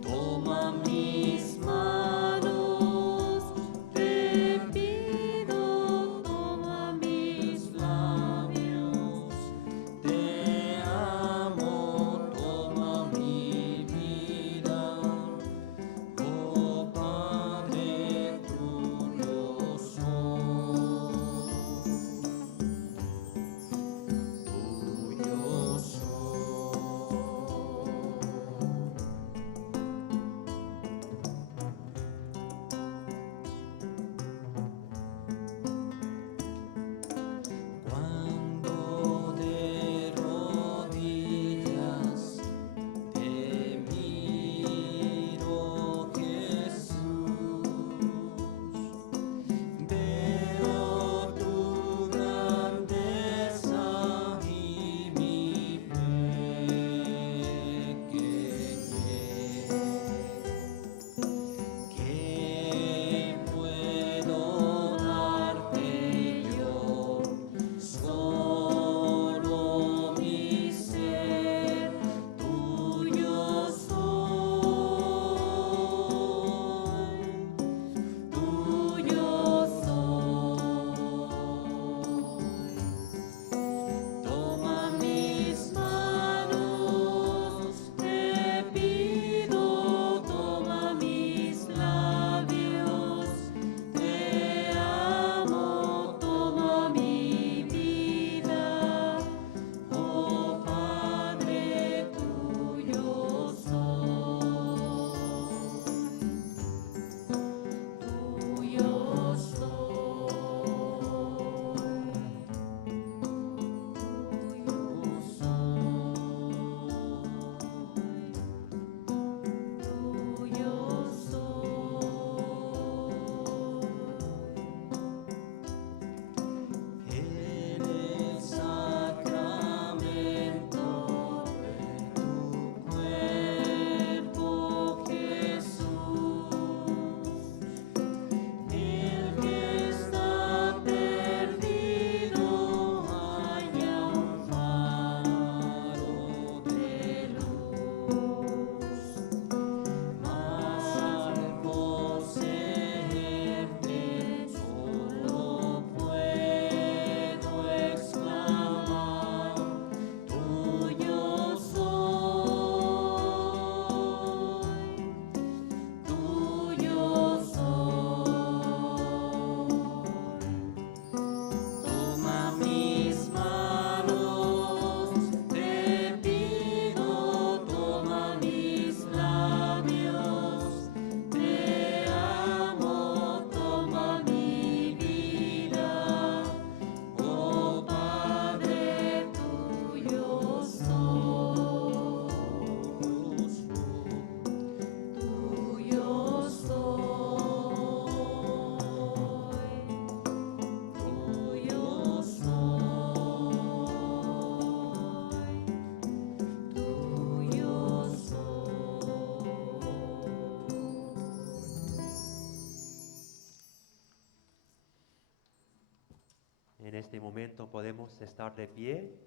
Toma mis manos, te pido, toma mis labios, te amo, toma mi vida, oh Padre, tuyo soy, tuyo soy. Cuando de rodillas te miro, Jesús, veo tu grandeza y mi pequeñez. ¿Qué puedo darte yo? Solo mi ser, tuyo soy, tuyo soy. Toma mis manos, te pido, toma mis labios, te amo, toma mi vida, oh Padre, tuyo soy, tuyo en el sacramento de tu cuerpo, Jesús, el que está perdido halla un faro de luz, mas al poseerte solo puedo exclamar: tuyo soy, tuyo soy. Toma mis manos, te pido, toma mis labios, te amo, toma mi vida, oh Padre, tuyo soy, tuyo En este momento podemos estar de pie.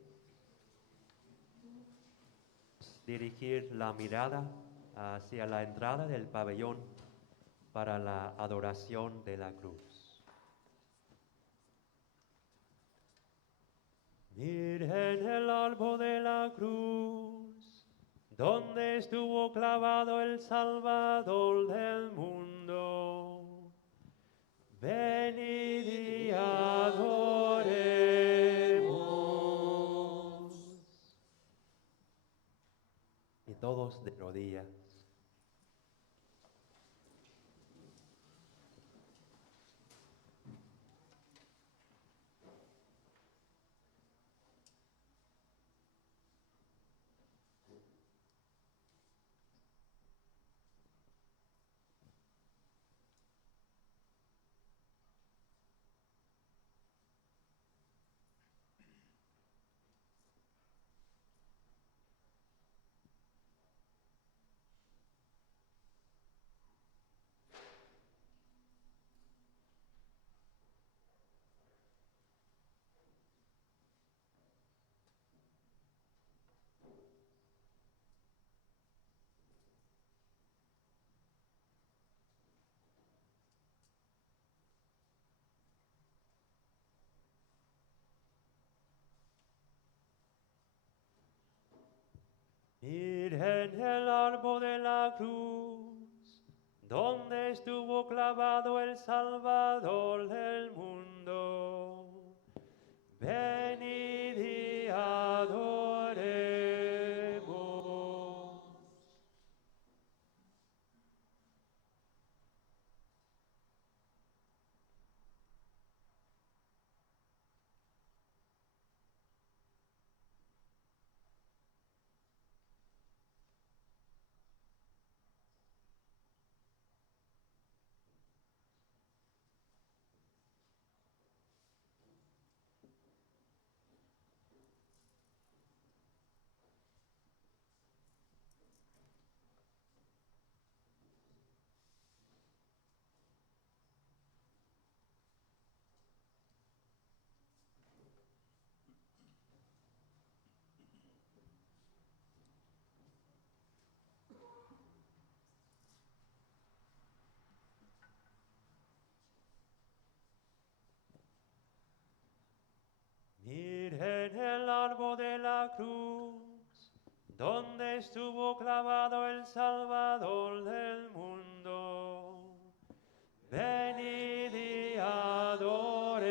dirigir la mirada hacia la entrada del pabellón para la adoración de la cruz. Miren el árbol de la cruz, donde estuvo clavado el Salvador del mundo. Venid y adoremos. Y todos de rodillas. Miren el árbol de la cruz, donde estuvo clavado el Salvador del mundo. Venid y adoremos. Miren el árbol de la cruz, donde estuvo clavado el Salvador del mundo. Venid y adoremos.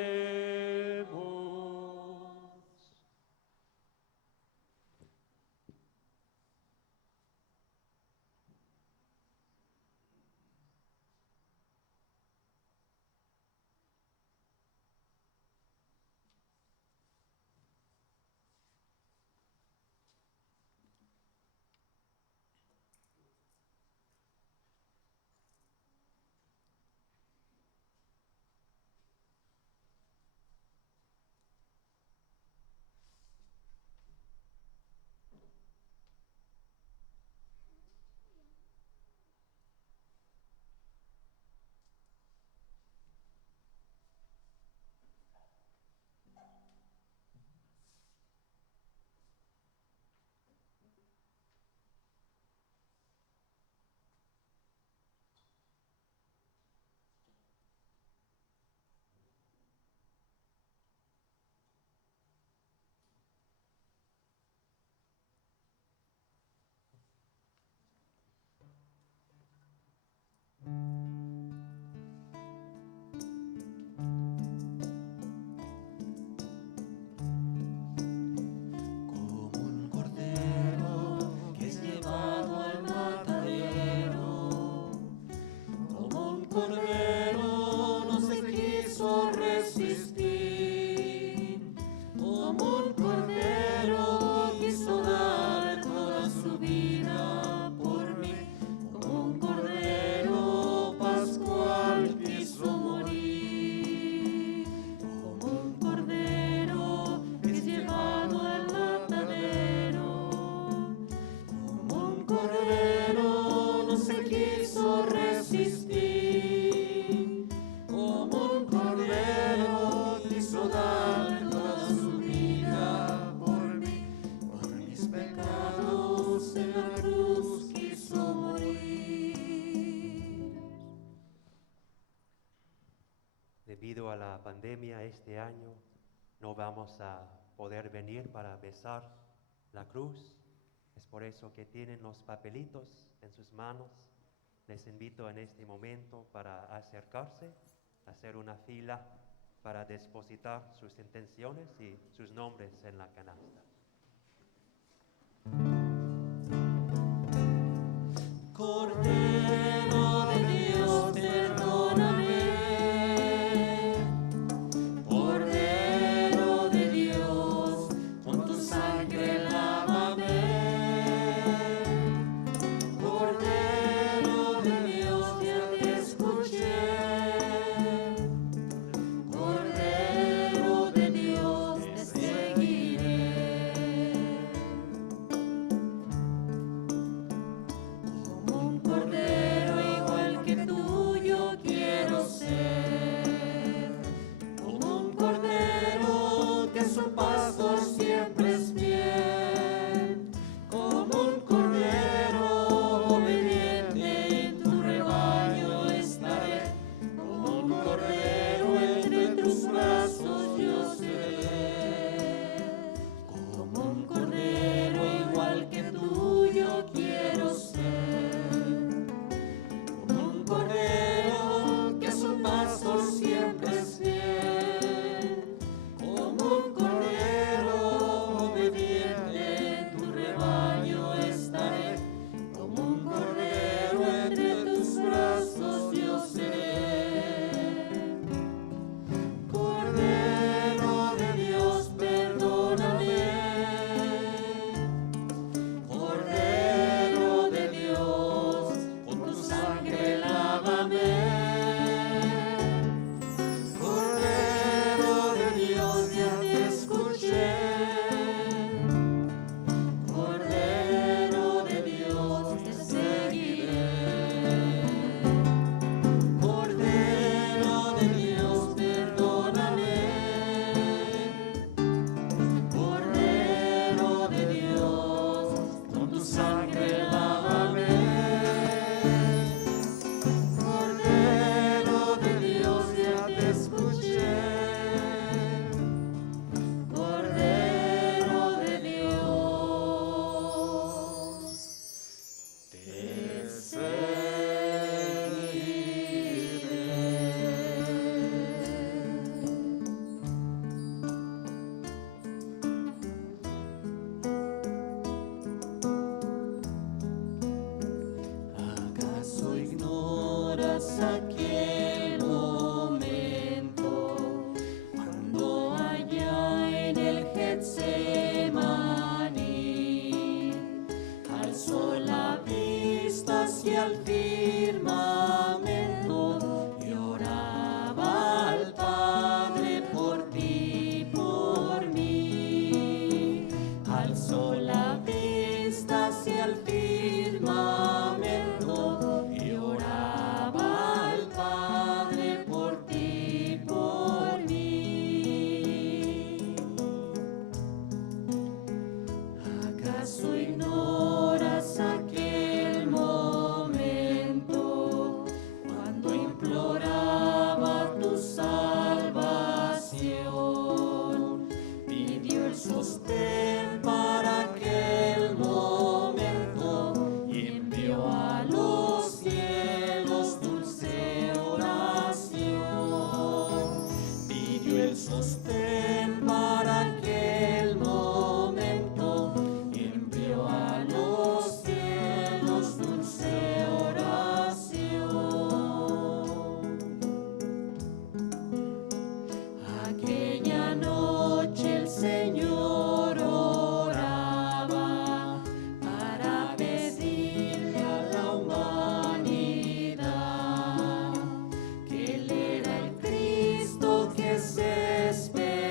Debido a la pandemia este año no vamos a poder venir para besar la cruz. Es por eso que tienen los papelitos en sus manos. Les invito en este momento para acercarse, hacer una fila para depositar sus intenciones y sus nombres en la canasta. Cordero de Dios, perdóname. Cordero de Dios, con tu sangre lávame. Cordero de Dios, ya te escuché. Cordero de Dios, te seguiré. Como un cordero igual que tú yo quiero ser, como un cordero que su pastor siempre es fiel, como un cordero obediente en tu rebaño estaré, como un cordero entre tus brazos yo seré, como un cordero igual que tú yo quiero ser, como un cordero que su pastor siempre es fiel, como un cordero obediente en tu rebaño estaré, como un cordero entre tus brazos yo seré. Cordero de Dios, perdóname. Cordero de Dios, con tu sangre lávame. Cordero de Dios, ya te escuché. Cordero de Dios, te seguiré. Cordero de Dios, perdóname. Cordero de Dios, con tu sangre lávame. Cordero de Dios, ya te escuché. Cordero de Dios, te ¿acaso ignoras aquel momento cuando allá en el Getsemaní alzó la vista hacia el firmamento y oraba al Padre por ti, por mí? Alzó la vista hacia el firmamento y oraba al Padre por ti, por mí. ¿Acaso ignoras aquel momento cuando imploraba tu salvación? Pidió el sostén para aquel momento y envió a los cielos dulce oración. Pidió el sostén para aquel momento y envió a los cielos dulce oración. Aquella noche el Señor oraba para pedirle a la humanidad que Él era el Cristo que se esperaba.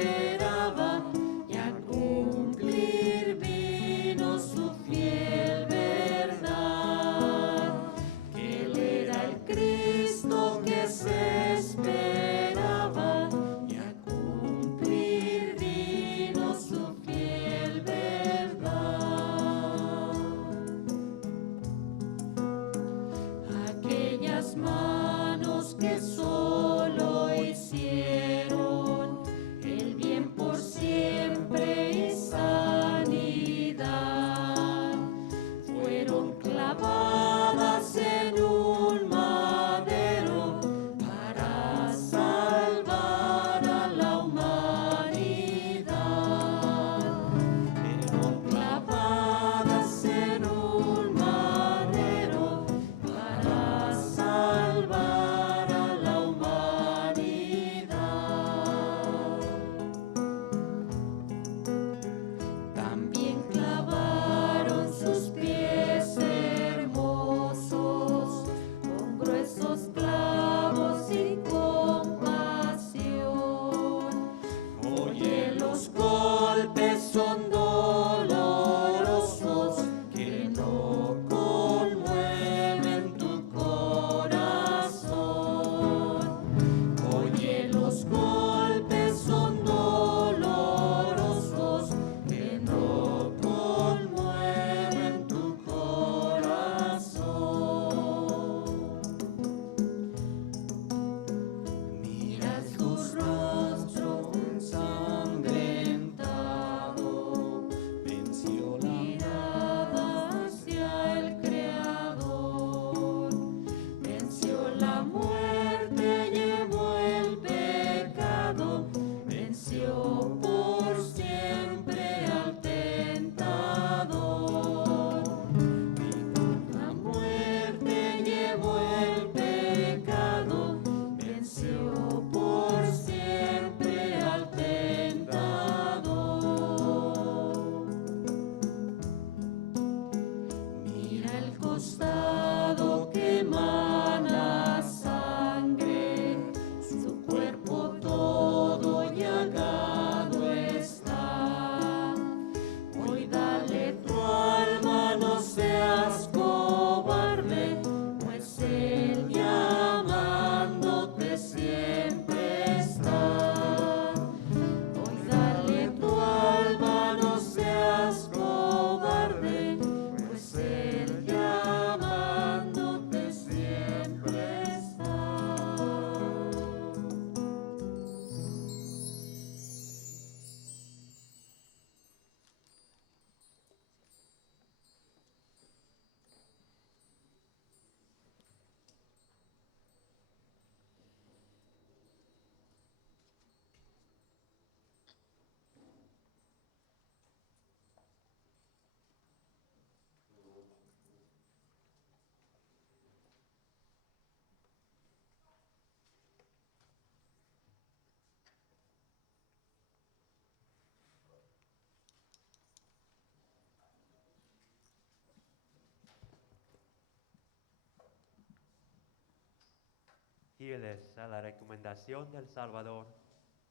fieles a la recomendación del Salvador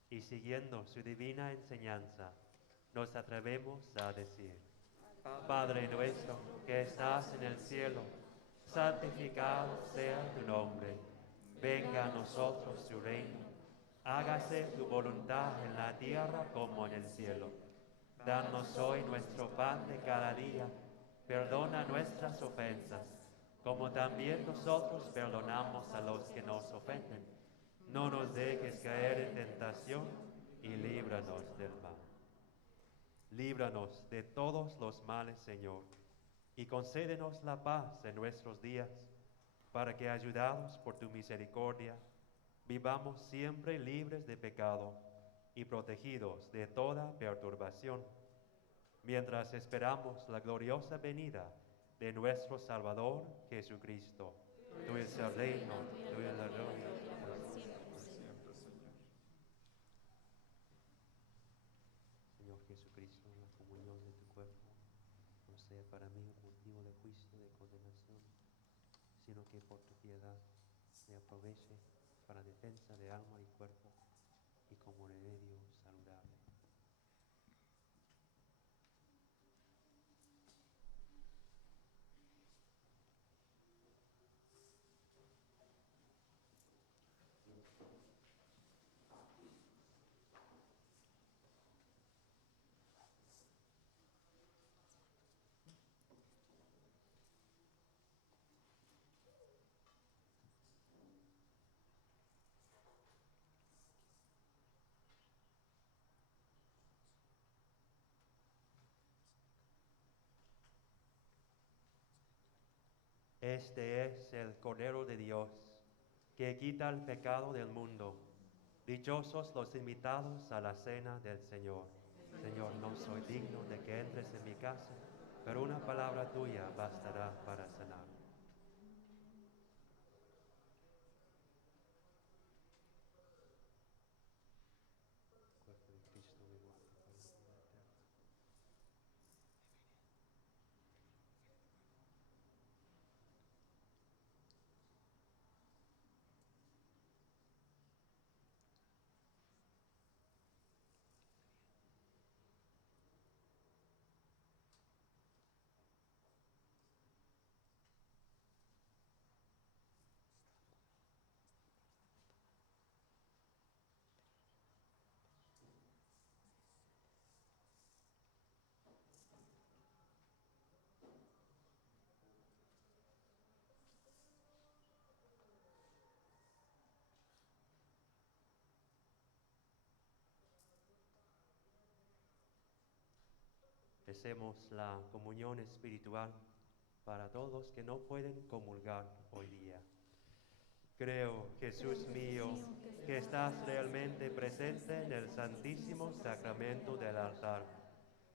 y siguiendo su divina enseñanza, nos atrevemos a decir: Padre nuestro que estás en el cielo, santificado sea tu nombre. Venga a nosotros tu reino. Hágase tu voluntad en la tierra como en el cielo. Danos hoy nuestro pan de cada día. Perdona nuestras ofensas, como también nosotros perdonamos a los que nos ofenden. No nos dejes caer en tentación y líbranos del mal. Líbranos de todos los males, Señor, y concédenos la paz en nuestros días, para que, ayudados por tu misericordia, vivamos siempre libres de pecado y protegidos de toda perturbación, mientras esperamos la gloriosa venida de nuestro Salvador Jesucristo. Tuyo es el reino, tuyo es la gloria. Señor Jesucristo, la comunión de tu cuerpo no sea para mí un motivo de juicio, de condenación, sino que por tu piedad me aproveche para defensa de alma y cuerpo y como remedio saludable. Este es el Cordero de Dios, que quita el pecado del mundo. Dichosos los invitados a la cena del Señor. Señor, no soy digno de que entres en mi casa, pero una palabra tuya bastará para sanar. Cuerpo de Cristo, mi muerte por la vida eterna. Hacemos la comunión espiritual para todos los que no pueden comulgar hoy día. Creo, Jesús mío, que estás realmente presente en el santísimo sacramento del altar.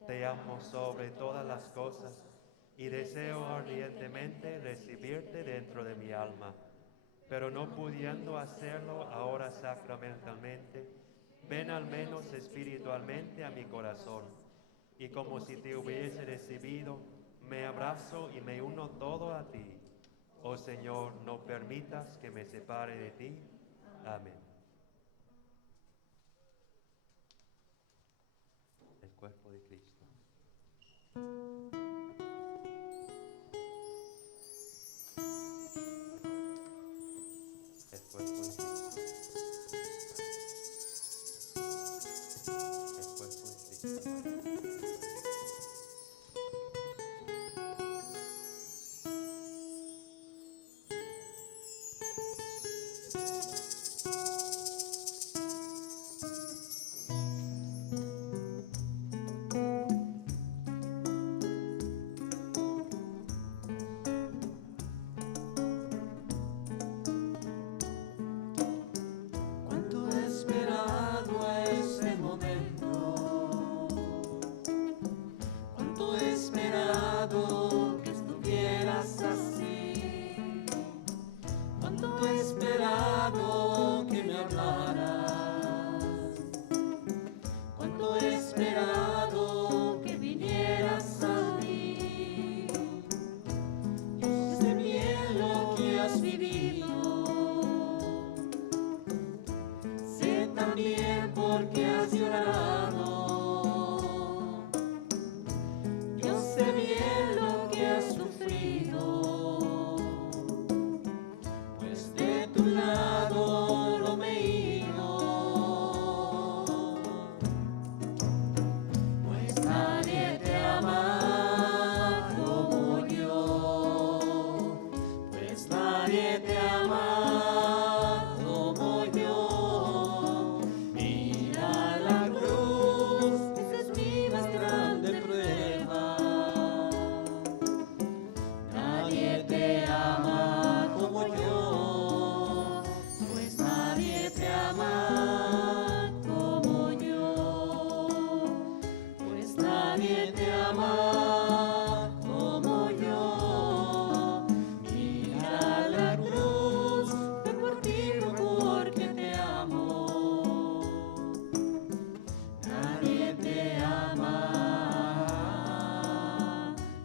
Te amo sobre todas las cosas y deseo ardientemente recibirte dentro de mi alma. Pero no pudiendo hacerlo ahora sacramentalmente, ven al menos espiritualmente a mi corazón. Y como si te hubiese recibido, me abrazo y me uno todo a ti. Oh Señor, no permitas que me separe de ti. Amén. El cuerpo de Cristo. El cuerpo de Cristo. El cuerpo de Cristo. Cuánto he esperado a ese momento porque has llorado. Yo sé bien lo que has sufrido, pues de tu lado no me he ido. Pues nadie te ama como yo, pues nadie te ama como yo. Mira la cruz, esa es mi más grande prueba. Nadie te ama como yo, pues nadie te ama como yo, pues nadie te ama como yo. Mira la cruz, fue por ti, fue porque te amo. Nadie te ama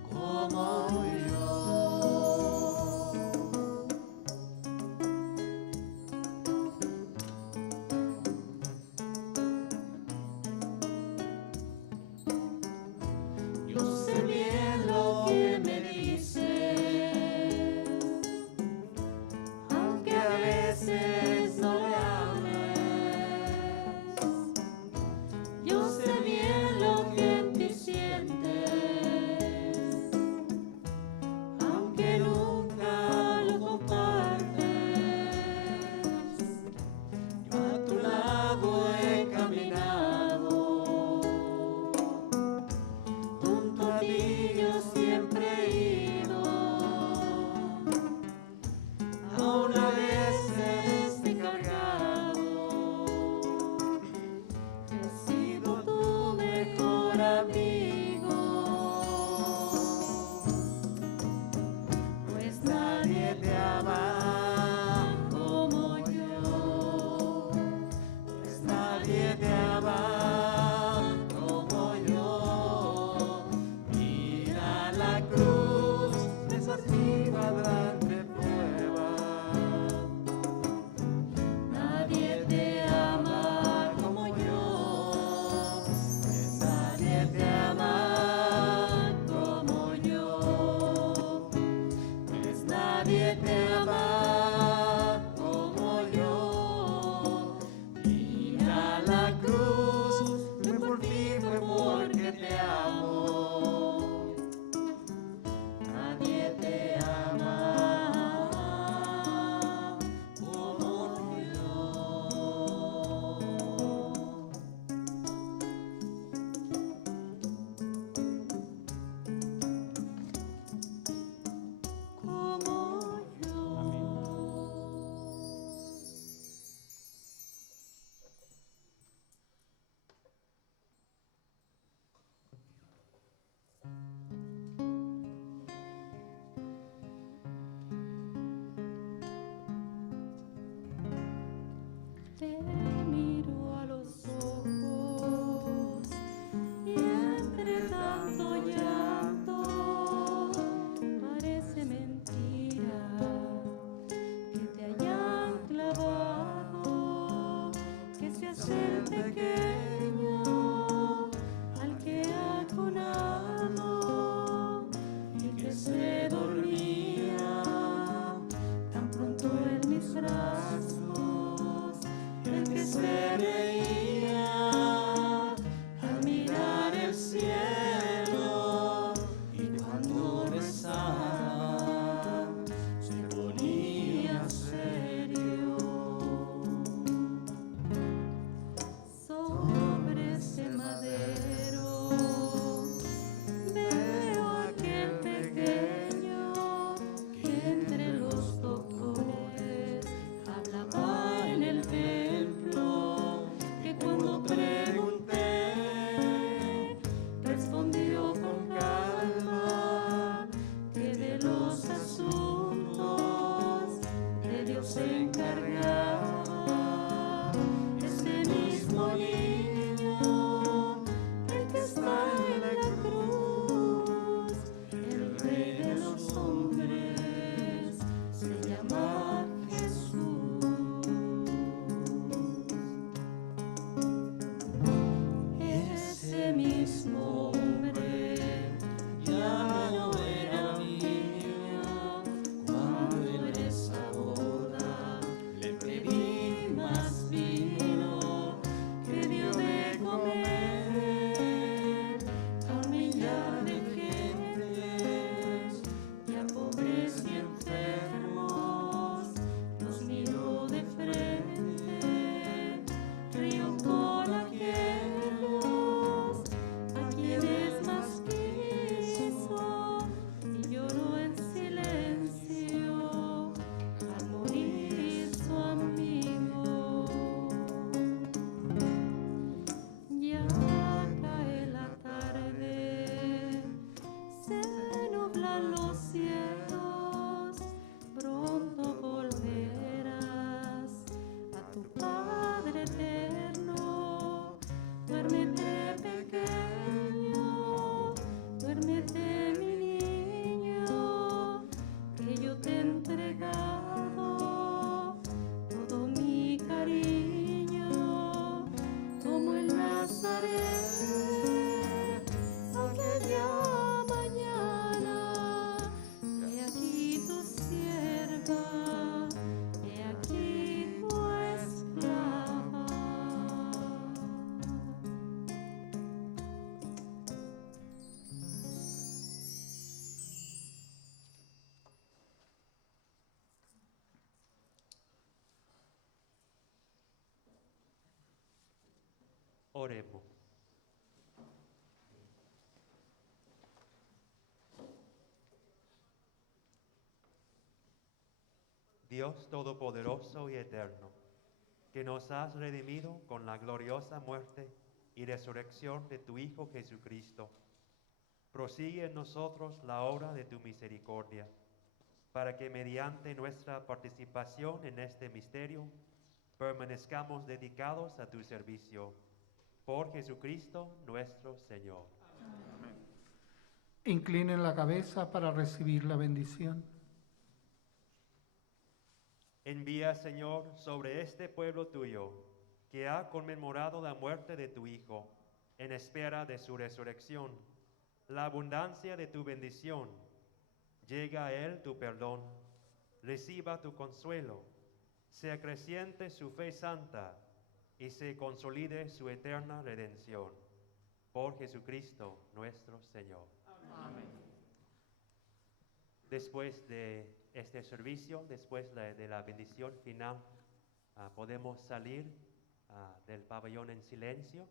como yo. Yo sé bien lo que me dices, aunque a veces no le hables. Yo sé bien lo que en ti sientes, aunque nunca lo compartes. Yo a tu lado he caminado, junto a ti yo siempre he ido. Aún a veces te he cargado, he sido tu mejor amigo. Pues nadie te ama como yo, pues nadie te ama como yo. Mira la cruz, esa es mi más grande prueba. Nadie te ama como yo, pues nadie te ama como yo, pues nadie te ama como yo. Mira la cruz, fue por ti, fue porque te amo. Nadie te ama como yo. Como yo. Te miro a los ojos y entre tanto llanto parece mentira que te hayan clavado, que seas el pequeño al que ha conado y que se dormía tan pronto en mis brazos. El que se reía al mirar el cielo y cuando rezaba se ponía serio. Solo Oremos. Dios Todopoderoso y Eterno, que nos has redimido con la gloriosa muerte y resurrección de tu Hijo Jesucristo, prosigue en nosotros la obra de tu misericordia, para que mediante nuestra participación en este misterio permanezcamos dedicados a tu servicio. Por Jesucristo nuestro Señor. Inclinen la cabeza para recibir la bendición. Envía, Señor, sobre este pueblo tuyo, que ha conmemorado la muerte de tu Hijo, en espera de su resurrección, la abundancia de tu bendición. Llega a él tu perdón, reciba tu consuelo, se acreciente su fe santa y se consolide su eterna redención. Por Jesucristo nuestro Señor. Amén. Después de este servicio, después de la bendición final, podemos salir del pabellón en silencio,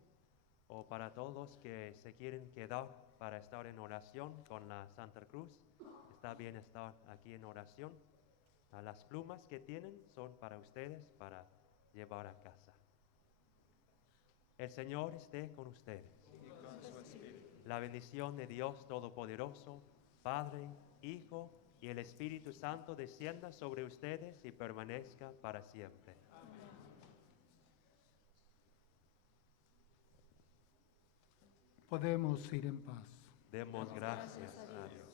o para todos los que se quieren quedar para estar en oración con la Santa Cruz, está bien estar aquí en oración. Las plumas que tienen son para ustedes, para llevar a casa. El Señor esté con ustedes. La bendición de Dios Todopoderoso, Padre, Hijo y el Espíritu Santo descienda sobre ustedes y permanezca para siempre. Podemos ir en paz. Demos gracias a Dios.